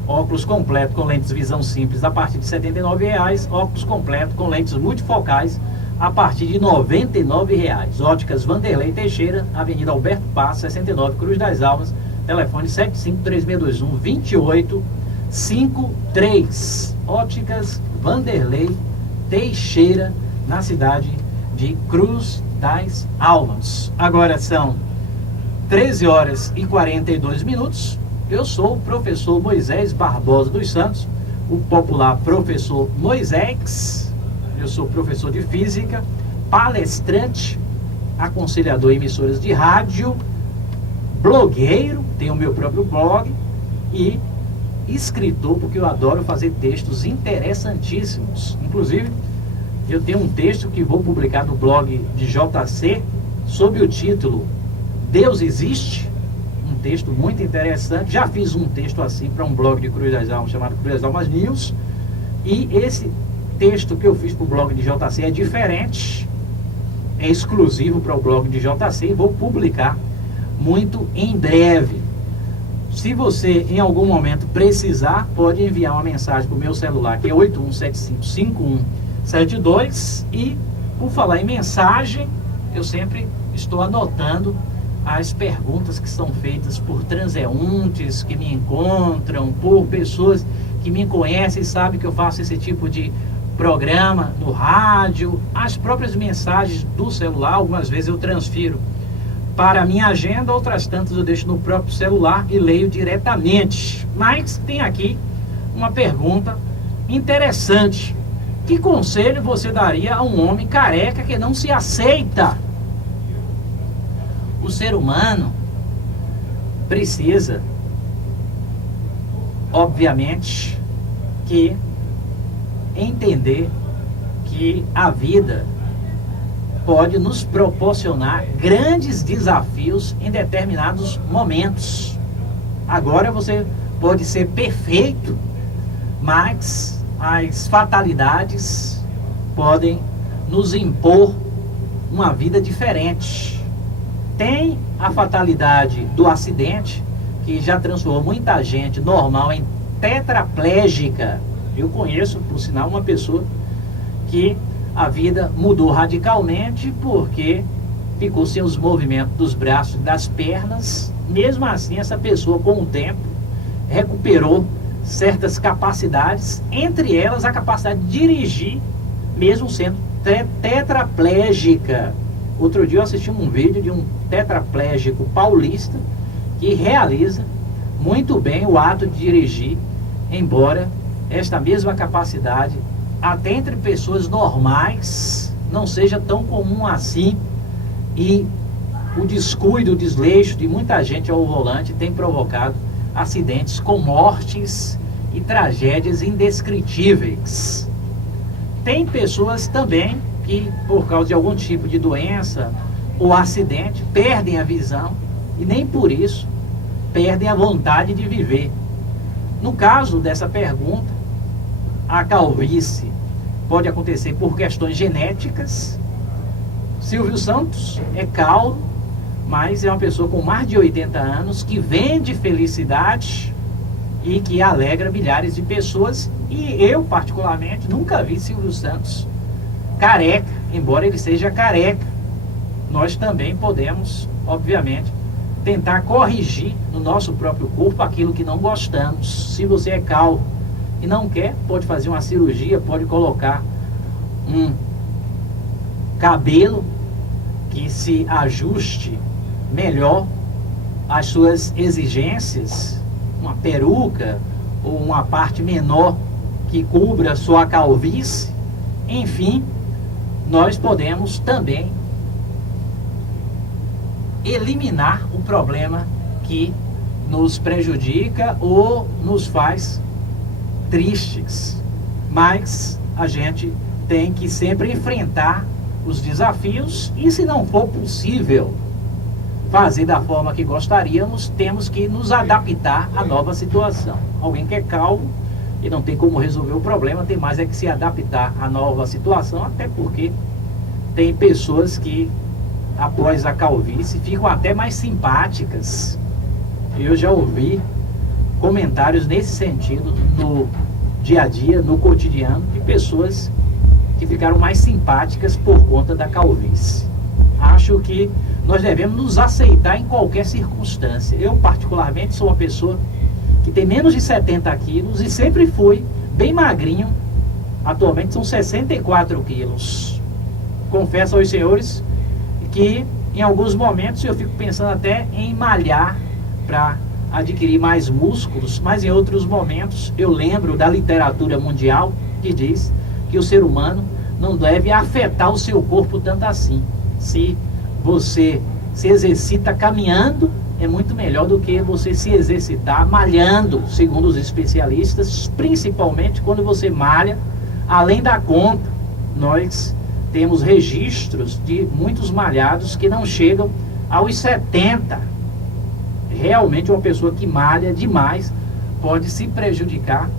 Óculos completo com lentes visão simples a partir de R$ 79,00. Óculos completo com lentes multifocais a partir de R$ 99,00. Óticas Vanderlei Teixeira, Avenida Alberto Paz, 69, Cruz das Almas. Telefone 75-3621-2853. Óticas Vanderlei Teixeira, na cidade de Cruz das Almas. Agora são 13 horas e 42 minutos. Eu sou o professor Moisés Barbosa dos Santos, o popular professor Moisés. Eu sou professor de física, palestrante, aconselhador em emissoras de rádio, blogueiro, tenho o meu próprio blog e escritor, porque eu adoro fazer textos interessantíssimos. Inclusive, eu tenho um texto que vou publicar no blog de JC sob o título Deus Existe, um texto muito interessante. Já fiz um texto assim para um blog de Cruz das Almas chamado Cruz das Almas News, e esse texto que eu fiz para o blog de JC é diferente, é exclusivo para o blog de JC e vou publicar muito em breve. Se você em algum momento precisar, pode enviar uma mensagem para o meu celular, que é 81755172. E por falar em mensagem, eu sempre estou anotando as perguntas que são feitas por transeuntes que me encontram, por pessoas que me conhecem e sabem que eu faço esse tipo de programa no rádio, as próprias mensagens do celular. Algumas vezes eu transfiro para a minha agenda, outras tantas eu deixo no próprio celular e leio diretamente. Mas tem aqui uma pergunta interessante. Que conselho você daria a um homem careca que não se aceita? O ser humano precisa, obviamente, que entender que a vida pode nos proporcionar grandes desafios em determinados momentos. Agora você pode ser perfeito, mas as fatalidades podem nos impor uma vida diferente. Tem a fatalidade do acidente, que já transformou muita gente normal em tetraplégica. Eu conheço, por sinal, uma pessoa que a vida mudou radicalmente porque ficou sem os movimentos dos braços e das pernas. Mesmo assim, essa pessoa, com o tempo, recuperou certas capacidades, entre elas a capacidade de dirigir, mesmo sendo tetraplégica. Outro dia eu assisti um vídeo de um tetraplégico paulista que realiza muito bem o ato de dirigir, embora esta mesma capacidade, até entre pessoas normais, não seja tão comum assim, e o descuido, o desleixo de muita gente ao volante tem provocado acidentes com mortes e tragédias indescritíveis. Tem pessoas também que, por causa de algum tipo de doença ou acidente, perdem a visão e nem por isso perdem a vontade de viver. No caso dessa pergunta, a calvície pode acontecer por questões genéticas. Silvio Santos é calvo, mas é uma pessoa com mais de 80 anos que vende felicidade e que alegra milhares de pessoas. E eu, particularmente, nunca vi Silvio Santos careca, embora ele seja careca. Nós também podemos, obviamente, tentar corrigir no nosso próprio corpo aquilo que não gostamos. Se você é calvo e não quer, pode fazer uma cirurgia, pode colocar um cabelo que se ajuste melhor às suas exigências, uma peruca ou uma parte menor que cubra sua calvície, enfim, nós podemos também eliminar o problema que nos prejudica ou nos faz tristes. Mas a gente tem que sempre enfrentar os desafios e, se não for possível fazer da forma que gostaríamos, temos que nos adaptar à nova situação. Alguém que é calvo e não tem como resolver o problema, tem mais é que se adaptar à nova situação, até porque tem pessoas que após a calvície ficam até mais simpáticas. Eu já ouvi comentários nesse sentido no dia a dia, no cotidiano, de pessoas que ficaram mais simpáticas por conta da calvície. Acho que nós devemos nos aceitar em qualquer circunstância. Eu particularmente sou uma pessoa que tem menos de 70 quilos e sempre fui bem magrinho. Atualmente são 64 quilos. Confesso aos senhores que em alguns momentos eu fico pensando até em malhar para adquirir mais músculos, mas em outros momentos eu lembro da literatura mundial que diz que o ser humano não deve afetar o seu corpo tanto assim. Se você se exercita caminhando, é muito melhor do que você se exercitar malhando, segundo os especialistas, principalmente quando você malha além da conta. Nós temos registros de muitos malhados que não chegam aos 70. Realmente uma pessoa que malha demais pode se prejudicar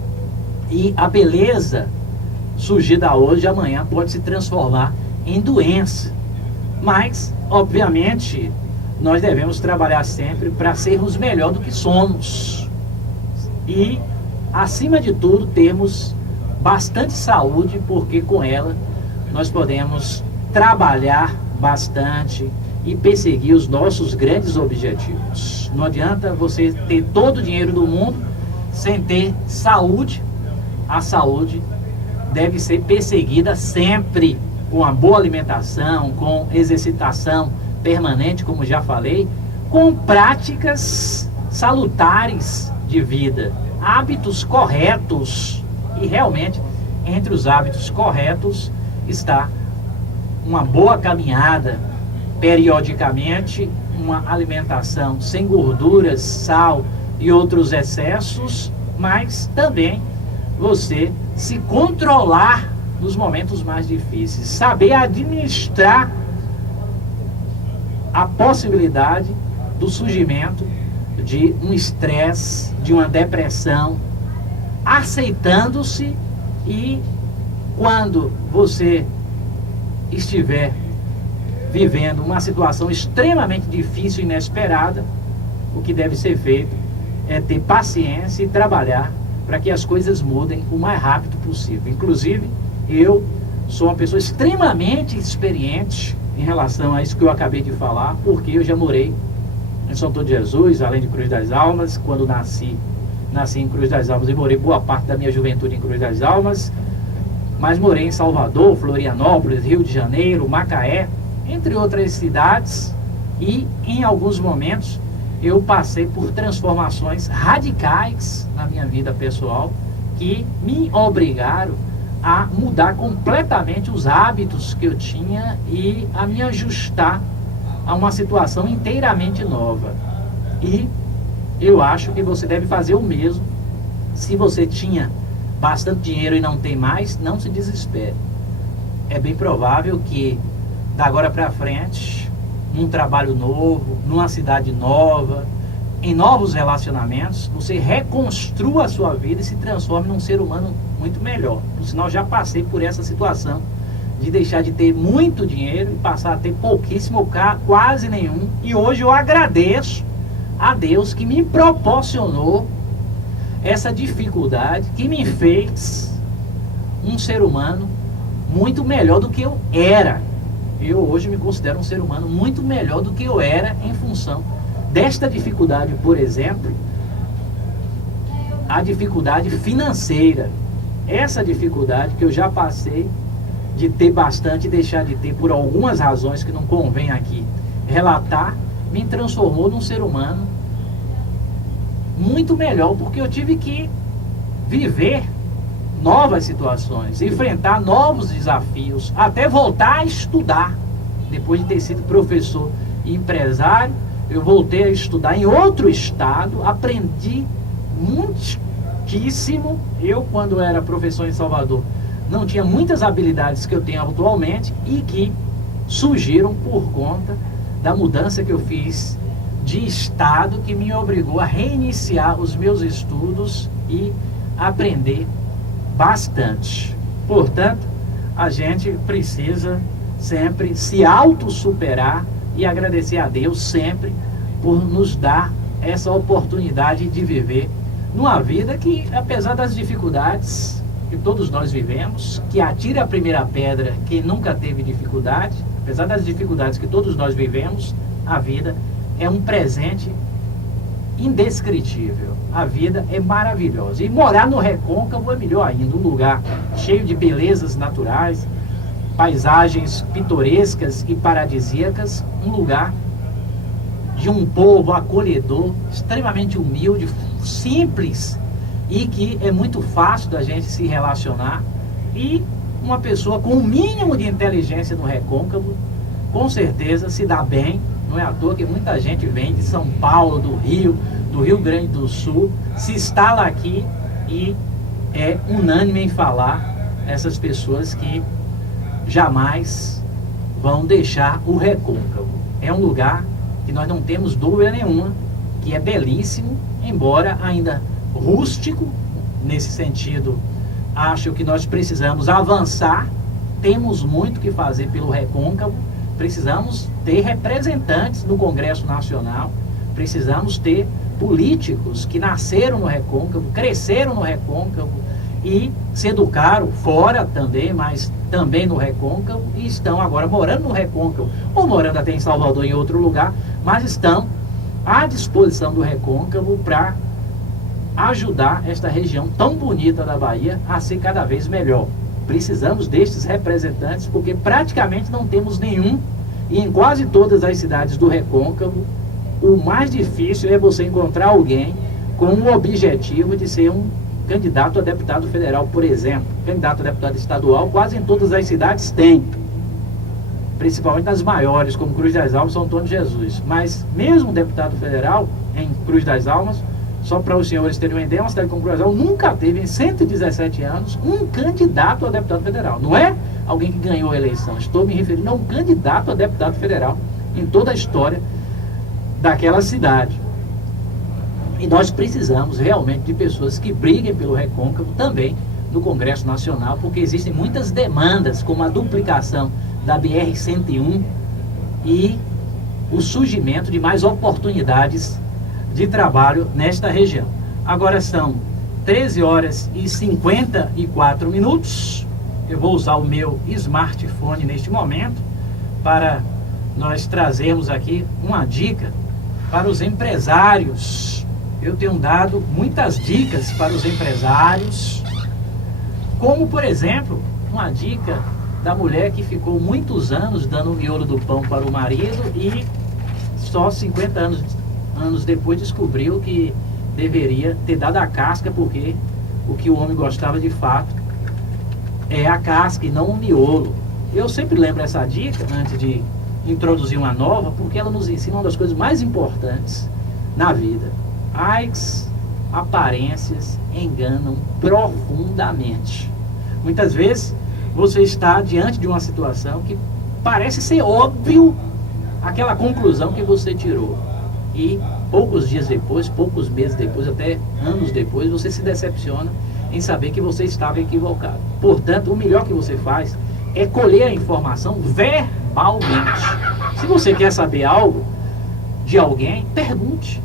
e a beleza surgida hoje, amanhã pode se transformar em doença. Mas, obviamente, nós devemos trabalhar sempre para sermos melhor do que somos. E, acima de tudo, termos bastante saúde, porque com ela nós podemos trabalhar bastante e perseguir os nossos grandes objetivos. Não adianta você ter todo o dinheiro do mundo sem ter saúde. A saúde deve ser perseguida sempre com uma boa alimentação, com exercitação permanente, como já falei, com práticas salutares de vida, hábitos corretos. E realmente, entre os hábitos corretos está uma boa caminhada periodicamente, uma alimentação sem gorduras, sal e outros excessos, mas também você se controlar nos momentos mais difíceis, saber administrar a possibilidade do surgimento de um estresse, de uma depressão, aceitando-se. E quando você estiver vivendo uma situação extremamente difícil e inesperada, o que deve ser feito é ter paciência e trabalhar para que as coisas mudem o mais rápido possível. Inclusive, eu sou uma pessoa extremamente experiente em relação a isso que eu acabei de falar, porque eu já morei em São Antônio de Jesus, além de Cruz das Almas. Quando nasci em Cruz das Almas e morei boa parte da minha juventude em Cruz das Almas, mas morei em Salvador, Florianópolis, Rio de Janeiro, Macaé, entre outras cidades, e em alguns momentos eu passei por transformações radicais na minha vida pessoal que me obrigaram a mudar completamente os hábitos que eu tinha e a me ajustar a uma situação inteiramente nova. E eu acho que você deve fazer o mesmo. Se você tinha bastante dinheiro e não tem mais, não se desespere. É bem provável que da agora para frente, num trabalho novo, numa cidade nova, em novos relacionamentos, você reconstrua a sua vida e se transforme num ser humano muito melhor. Por sinal, já passei por essa situação de deixar de ter muito dinheiro e passar a ter pouquíssimo, quase nenhum. E hoje eu agradeço a Deus que me proporcionou essa dificuldade, que me fez um ser humano muito melhor do que eu era. Eu hoje me considero um ser humano muito melhor do que eu era em função desta dificuldade, por exemplo, a dificuldade financeira. Essa dificuldade que eu já passei de ter bastante e deixar de ter por algumas razões que não convém aqui relatar, me transformou num ser humano muito melhor, porque eu tive que viver novas situações, enfrentar novos desafios, até voltar a estudar. Depois de ter sido professor e empresário, eu voltei a estudar em outro estado, aprendi muitíssimo. Eu, quando era professor em Salvador, não tinha muitas habilidades que eu tenho atualmente e que surgiram por conta da mudança que eu fiz de estado, que me obrigou a reiniciar os meus estudos e aprender bastante. Portanto, a gente precisa sempre se autossuperar e agradecer a Deus sempre por nos dar essa oportunidade de viver numa vida que, apesar das dificuldades que todos nós vivemos, que atire a primeira pedra quem nunca teve dificuldade, apesar das dificuldades que todos nós vivemos, a vida é um presente indescritível. A vida é maravilhosa. E morar no Recôncavo é melhor ainda, um lugar cheio de belezas naturais, paisagens pitorescas e paradisíacas, um lugar de um povo acolhedor, extremamente humilde, simples, e que é muito fácil da gente se relacionar. E uma pessoa com o mínimo de inteligência no Recôncavo, com certeza se dá bem. Não é à toa que muita gente vem de São Paulo, do Rio Grande do Sul, se instala aqui e é unânime em falar essas pessoas que jamais vão deixar o Recôncavo. É um lugar que nós não temos dúvida nenhuma, que é belíssimo, embora ainda rústico. Nesse sentido, acho que nós precisamos avançar, temos muito que fazer pelo Recôncavo, precisamos ter representantes no Congresso Nacional, precisamos ter políticos que nasceram no Recôncavo, cresceram no Recôncavo e se educaram fora também, mas também no Recôncavo, e estão agora morando no Recôncavo, ou morando até em Salvador em outro lugar, mas estão à disposição do Recôncavo para ajudar esta região tão bonita da Bahia a ser cada vez melhor. Precisamos destes representantes, porque praticamente não temos nenhum, e em quase todas as cidades do Recôncavo, o mais difícil é você encontrar alguém com o objetivo de ser um candidato a deputado federal, por exemplo. Candidato a deputado estadual, quase em todas as cidades tem, principalmente nas maiores, como Cruz das Almas, São Antônio de Jesus. Mas mesmo deputado federal em Cruz das Almas, só para os senhores terem uma ideia, uma cidade como Cruz das Almas nunca teve, em 117 anos, um candidato a deputado federal. Não é alguém que ganhou a eleição, estou me referindo a um candidato a deputado federal em toda a história daquela cidade. E nós precisamos realmente de pessoas que briguem pelo Recôncavo também no Congresso Nacional, porque existem muitas demandas, como a duplicação da BR-101 e o surgimento de mais oportunidades de trabalho nesta região. Agora são 13 horas e 54 minutos. Eu vou usar o meu smartphone neste momento para nós trazermos aqui uma dica para os empresários. Eu tenho dado muitas dicas para os empresários, como, por exemplo, uma dica da mulher que ficou muitos anos dando o miolo do pão para o marido e só 50 anos depois descobriu que deveria ter dado a casca, porque o que o homem gostava de fato é a casca e não o miolo. Eu sempre lembro essa dica antes de introduzir uma nova, porque ela nos ensina uma das coisas mais importantes na vida. As aparências enganam profundamente. Muitas vezes você está diante de uma situação que parece ser óbvio aquela conclusão que você tirou, e poucos dias depois, poucos meses depois, até anos depois, você se decepciona em saber que você estava equivocado. Portanto, o melhor que você faz é colher a informação verbalmente. Se você quer saber algo de alguém, pergunte.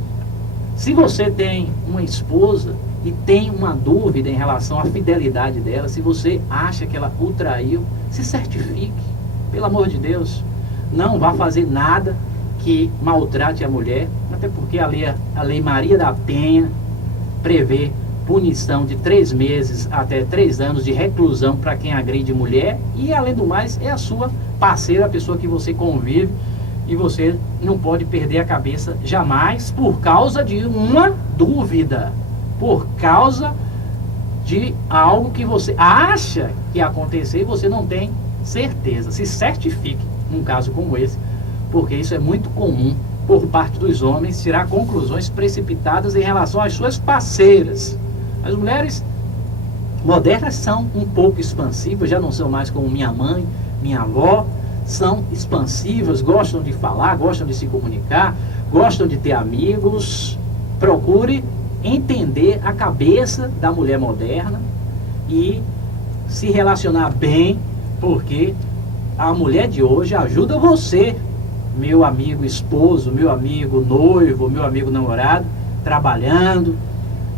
Se você tem uma esposa e tem uma dúvida em relação à fidelidade dela, se você acha que ela o traiu, se certifique. Pelo amor de Deus, não vá fazer nada que maltrate a mulher, até porque a lei Maria da Penha prevê punição de 3 meses até 3 anos de reclusão para quem agride mulher, e além do mais é a sua parceira, a pessoa que você convive, e você não pode perder a cabeça jamais por causa de uma dúvida, por causa de algo que você acha que aconteceu e você não tem certeza. Se certifique num caso como esse, porque isso é muito comum por parte dos homens, tirar conclusões precipitadas em relação às suas parceiras. As mulheres modernas são um pouco expansivas, já não são mais como minha mãe, minha avó, são expansivas, gostam de falar, gostam de se comunicar, gostam de ter amigos. Procure entender a cabeça da mulher moderna e se relacionar bem, porque a mulher de hoje ajuda você, meu amigo esposo, meu amigo noivo, meu amigo namorado, trabalhando.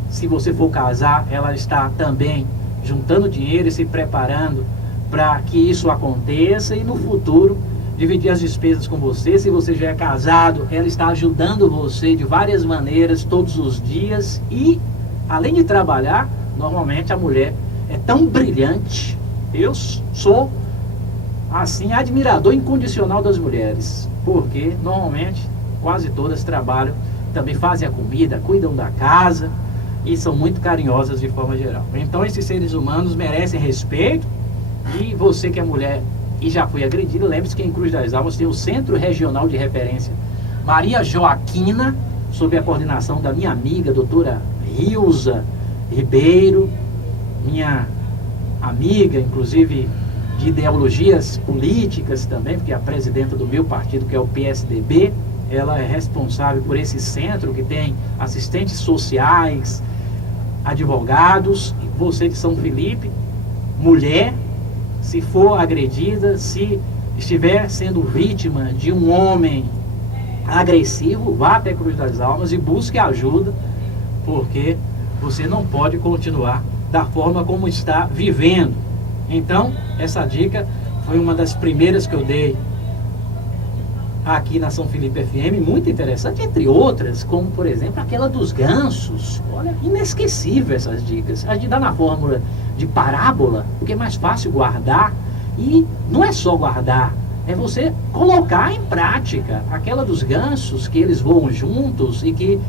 Se você for casar, ela está também juntando dinheiro e se preparando para que isso aconteça, e no futuro dividir as despesas com você. Se você já é casado, ela está ajudando você de várias maneiras todos os dias. E além de trabalhar, normalmente a mulher é tão brilhante. Eu sou assim admirador incondicional das mulheres, porque normalmente quase todas trabalham, também fazem a comida, cuidam da casa e são muito carinhosas de forma geral. Então esses seres humanos merecem respeito. E você que é mulher e já foi agredida, lembre-se que em Cruz das Almas tem o Centro Regional de Referência Maria Joaquina, sob a coordenação da minha amiga, doutora Rilza Ribeiro, minha amiga, inclusive de ideologias políticas também, porque é a presidenta do meu partido, que é o PSDB. Ela é responsável por esse centro que tem assistentes sociais, advogados. E você de São Felipe, mulher, se for agredida, se estiver sendo vítima de um homem agressivo, vá até Cruz das Almas e busque ajuda, porque você não pode continuar da forma como está vivendo. Então, essa dica foi uma das primeiras que eu dei aqui na São Felipe FM, muito interessante, entre outras, como por exemplo aquela dos gansos. Olha, inesquecível essas dicas. A gente dá na fórmula de parábola, porque é mais fácil guardar, e não é só guardar, é você colocar em prática. Aquela dos gansos, que eles voam juntos e que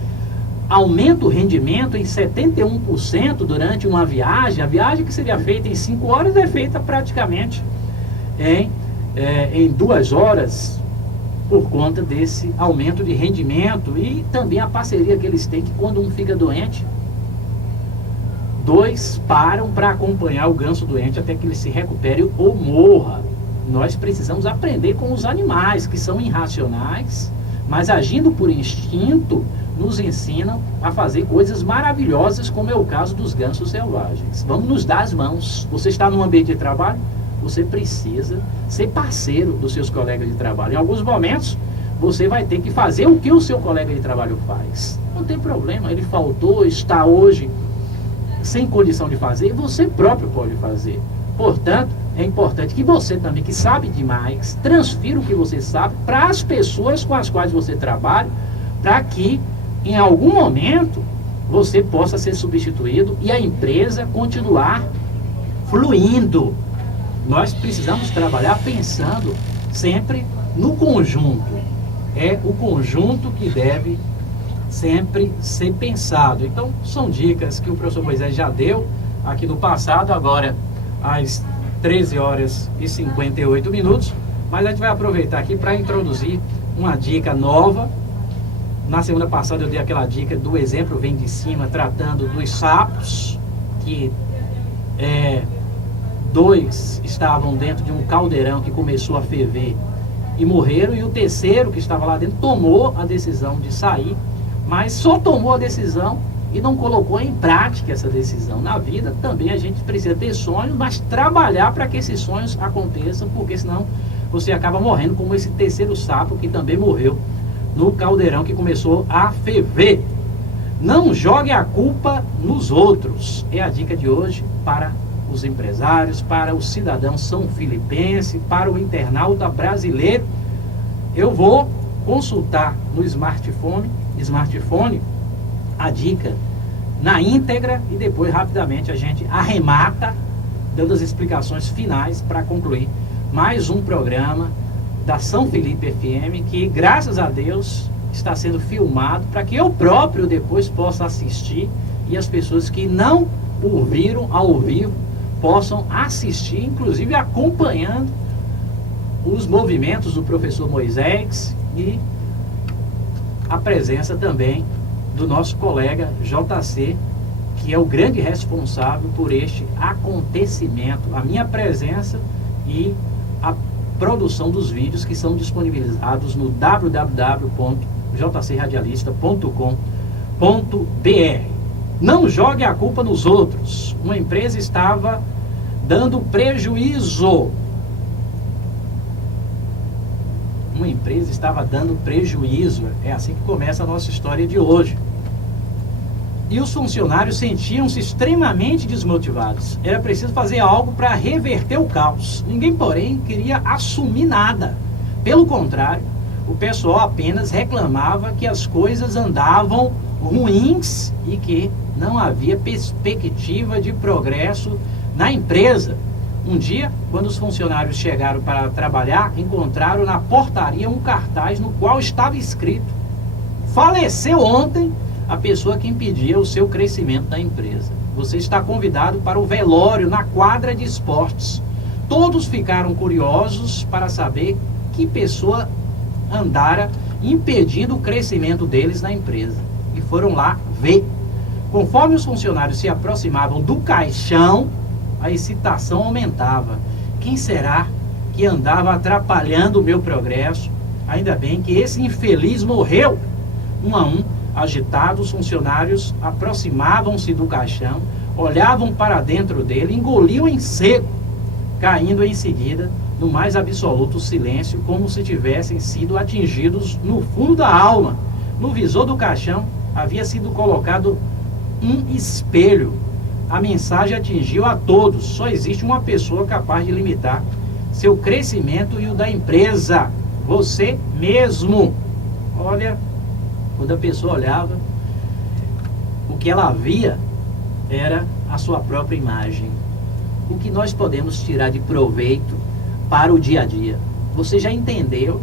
aumenta o rendimento em 71% durante uma viagem. A viagem que seria feita em 5 horas é feita praticamente em 2 horas, por conta desse aumento de rendimento. E também a parceria que eles têm, que quando um fica doente, 2 param para acompanhar o ganso doente até que ele se recupere ou morra. Nós precisamos aprender com os animais, que são irracionais, mas agindo por instinto, nos ensinam a fazer coisas maravilhosas, como é o caso dos gansos selvagens. Vamos nos dar as mãos. Você está num ambiente de trabalho, você precisa ser parceiro dos seus colegas de trabalho. Em alguns momentos, você vai ter que fazer o que o seu colega de trabalho faz. Não tem problema, ele faltou, está hoje sem condição de fazer, você próprio pode fazer. Portanto, é importante que você também, que sabe demais, transfira o que você sabe para as pessoas com as quais você trabalha, para que em algum momento você possa ser substituído e a empresa continuar fluindo. Nós precisamos trabalhar pensando sempre no conjunto. É o conjunto que deve sempre ser pensado. Então, são dicas que o professor Moisés já deu aqui no passado, agora às 13 horas e 58 minutos. Mas a gente vai aproveitar aqui para introduzir uma dica nova. Na semana passada eu dei aquela dica do exemplo vem de cima, tratando dos sapos, que 2 estavam dentro de um caldeirão que começou a ferver e morreram, e o terceiro, que estava lá dentro, tomou a decisão de sair, mas só tomou a decisão e não colocou em prática essa decisão. Na vida também a gente precisa ter sonhos, mas trabalhar para que esses sonhos aconteçam, porque senão você acaba morrendo como esse terceiro sapo que também morreu no caldeirão que começou a ferver. Não jogue a culpa nos outros. É a dica de hoje para os empresários, para o cidadão são filipense, para o internauta brasileiro. Eu vou consultar no smartphone a dica na íntegra e depois rapidamente a gente arremata, dando as explicações finais para concluir mais um programa da São Felipe FM, que graças a Deus está sendo filmado para que eu próprio depois possa assistir e as pessoas que não ouviram ao vivo possam assistir, inclusive acompanhando os movimentos do professor Moisés e a presença também do nosso colega JC, que é o grande responsável por este acontecimento, a minha presença e a produção dos vídeos que são disponibilizados no www.jcradialista.com.br. Não jogue a culpa nos outros. Uma empresa estava dando prejuízo. Uma empresa estava dando prejuízo. É assim que começa a nossa história de hoje. E os funcionários sentiam-se extremamente desmotivados. Era preciso fazer algo para reverter o caos. Ninguém, porém, queria assumir nada. Pelo contrário, o pessoal apenas reclamava que as coisas andavam ruins e que não havia perspectiva de progresso na empresa. Um dia, quando os funcionários chegaram para trabalhar, encontraram na portaria um cartaz no qual estava escrito: faleceu ontem a pessoa que impedia o seu crescimento da empresa. Você está convidado para o velório na quadra de esportes. Todos ficaram curiosos para saber que pessoa andara impedindo o crescimento deles na empresa. E foram lá ver. Conforme os funcionários se aproximavam do caixão, a excitação aumentava. Quem será que andava atrapalhando o meu progresso? Ainda bem que esse infeliz morreu. Um a um, agitados, os funcionários aproximavam-se do caixão, olhavam para dentro dele, engoliam em seco, caindo em seguida no mais absoluto silêncio, como se tivessem sido atingidos no fundo da alma. No visor do caixão havia sido colocado um espelho. A mensagem atingiu a todos. Só existe uma pessoa capaz de limitar seu crescimento e o da empresa: você mesmo. Olha, quando a pessoa olhava, o que ela via era a sua própria imagem. O que nós podemos tirar de proveito para o dia a dia? Você já entendeu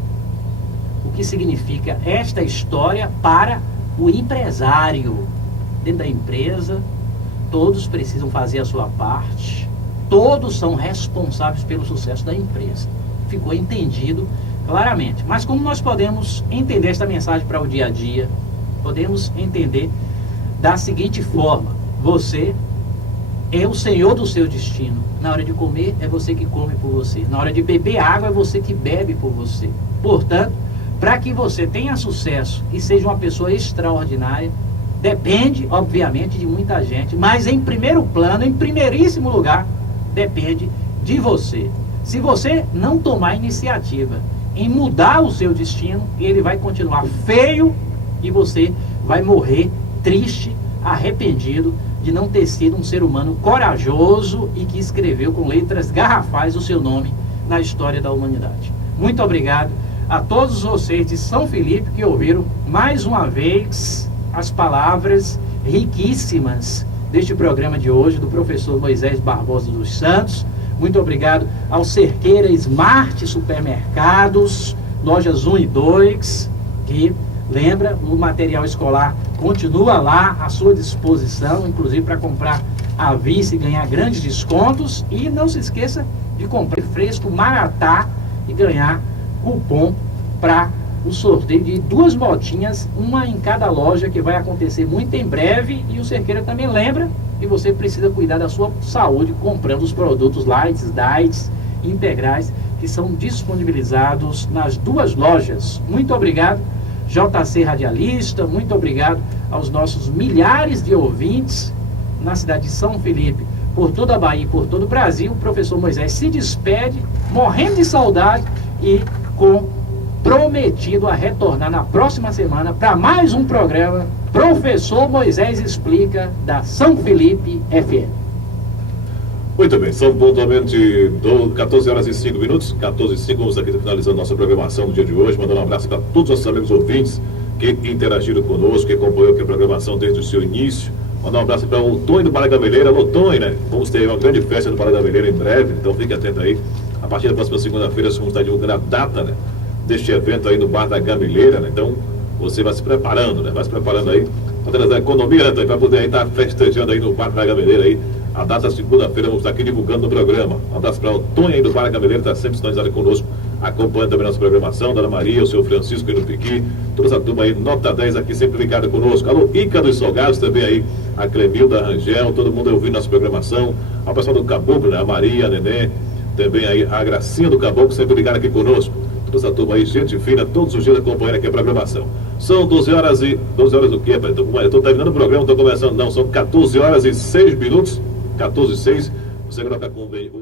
o que significa esta história para o empresário? Dentro da empresa, todos precisam fazer a sua parte, todos são responsáveis pelo sucesso da empresa. Ficou entendido claramente. Mas como nós podemos entender esta mensagem para o dia a dia? Podemos entender da seguinte forma: você é o senhor do seu destino. Na hora de comer, é você que come por você. Na hora de beber água, é você que bebe por você. Portanto, para que você tenha sucesso e seja uma pessoa extraordinária, depende, obviamente, de muita gente, mas em primeiro plano, em primeiríssimo lugar, depende de você. Se você não tomar iniciativa em mudar o seu destino, ele vai continuar feio e você vai morrer triste, arrependido de não ter sido um ser humano corajoso e que escreveu com letras garrafais o seu nome na história da humanidade. Muito obrigado a todos vocês de São Felipe que ouviram mais uma vez as palavras riquíssimas deste programa de hoje do professor Moisés Barbosa dos Santos. Muito obrigado ao Cerqueira Smart Supermercados, lojas 1 e 2, que, lembra, o material escolar continua lá à sua disposição, inclusive para comprar à vista e ganhar grandes descontos. E não se esqueça de comprar fresco Maratá e ganhar cupom para o sorteio de 2 motinhas, uma em cada loja, que vai acontecer muito em breve. E o Cerqueira também lembra que você precisa cuidar da sua saúde comprando os produtos lights, diets, integrais, que são disponibilizados nas 2 lojas. Muito obrigado, JC Radialista, muito obrigado aos nossos milhares de ouvintes na cidade de São Felipe, por toda a Bahia e por todo o Brasil. O professor Moisés se despede, morrendo de saudade e prometido a retornar na próxima semana para mais um programa Professor Moisés Explica, da São Felipe FM. Muito bem, são pontualmente 14 horas e 5 minutos, 14 e 5, vamos aqui finalizando nossa programação no dia de hoje, mandando um abraço para todos os nossos amigos ouvintes que interagiram conosco, que acompanhou aqui a programação desde o seu início, Mandar um abraço para o Tonho do Bar da Gameleira. Alô, Tonho, né? Vamos ter uma grande festa no Bar da Gameleira em breve, então fique atento aí. A partir da próxima segunda-feira, vamos estar divulgando a data, né, deste evento aí no Bar da Gameleira, né? Então, você vai se preparando, né? Vai se preparando aí para trazer a economia, né, Tonho? Para poder aí estar festejando aí no Bar da Gameleira aí. A data segunda-feira, vamos estar aqui divulgando no programa. Um abraço para o Tonho aí do Bar da Gameleira, está sempre sintonizado conosco, acompanhando também a nossa programação. Dona Maria, o seu Francisco aí no Piqui, toda essa turma aí, nota 10 aqui, sempre ligado conosco. Alô, Ica dos Salgados também aí, a Clemilda, a Rangel, todo mundo ouvindo nossa programação. Ao pessoal do Caboclo, né? A Maria, a Nenê, também aí a Gracinha do Caboclo, sempre ligado aqui conosco. Toda essa turma aí, gente fina, todos os dias acompanhando aqui a programação. São 12 horas e... 12 horas do quê, pai? Eu estou terminando o programa, não estou começando, não. São 14 horas e 6 minutos. 14 e 6. Você coloca com o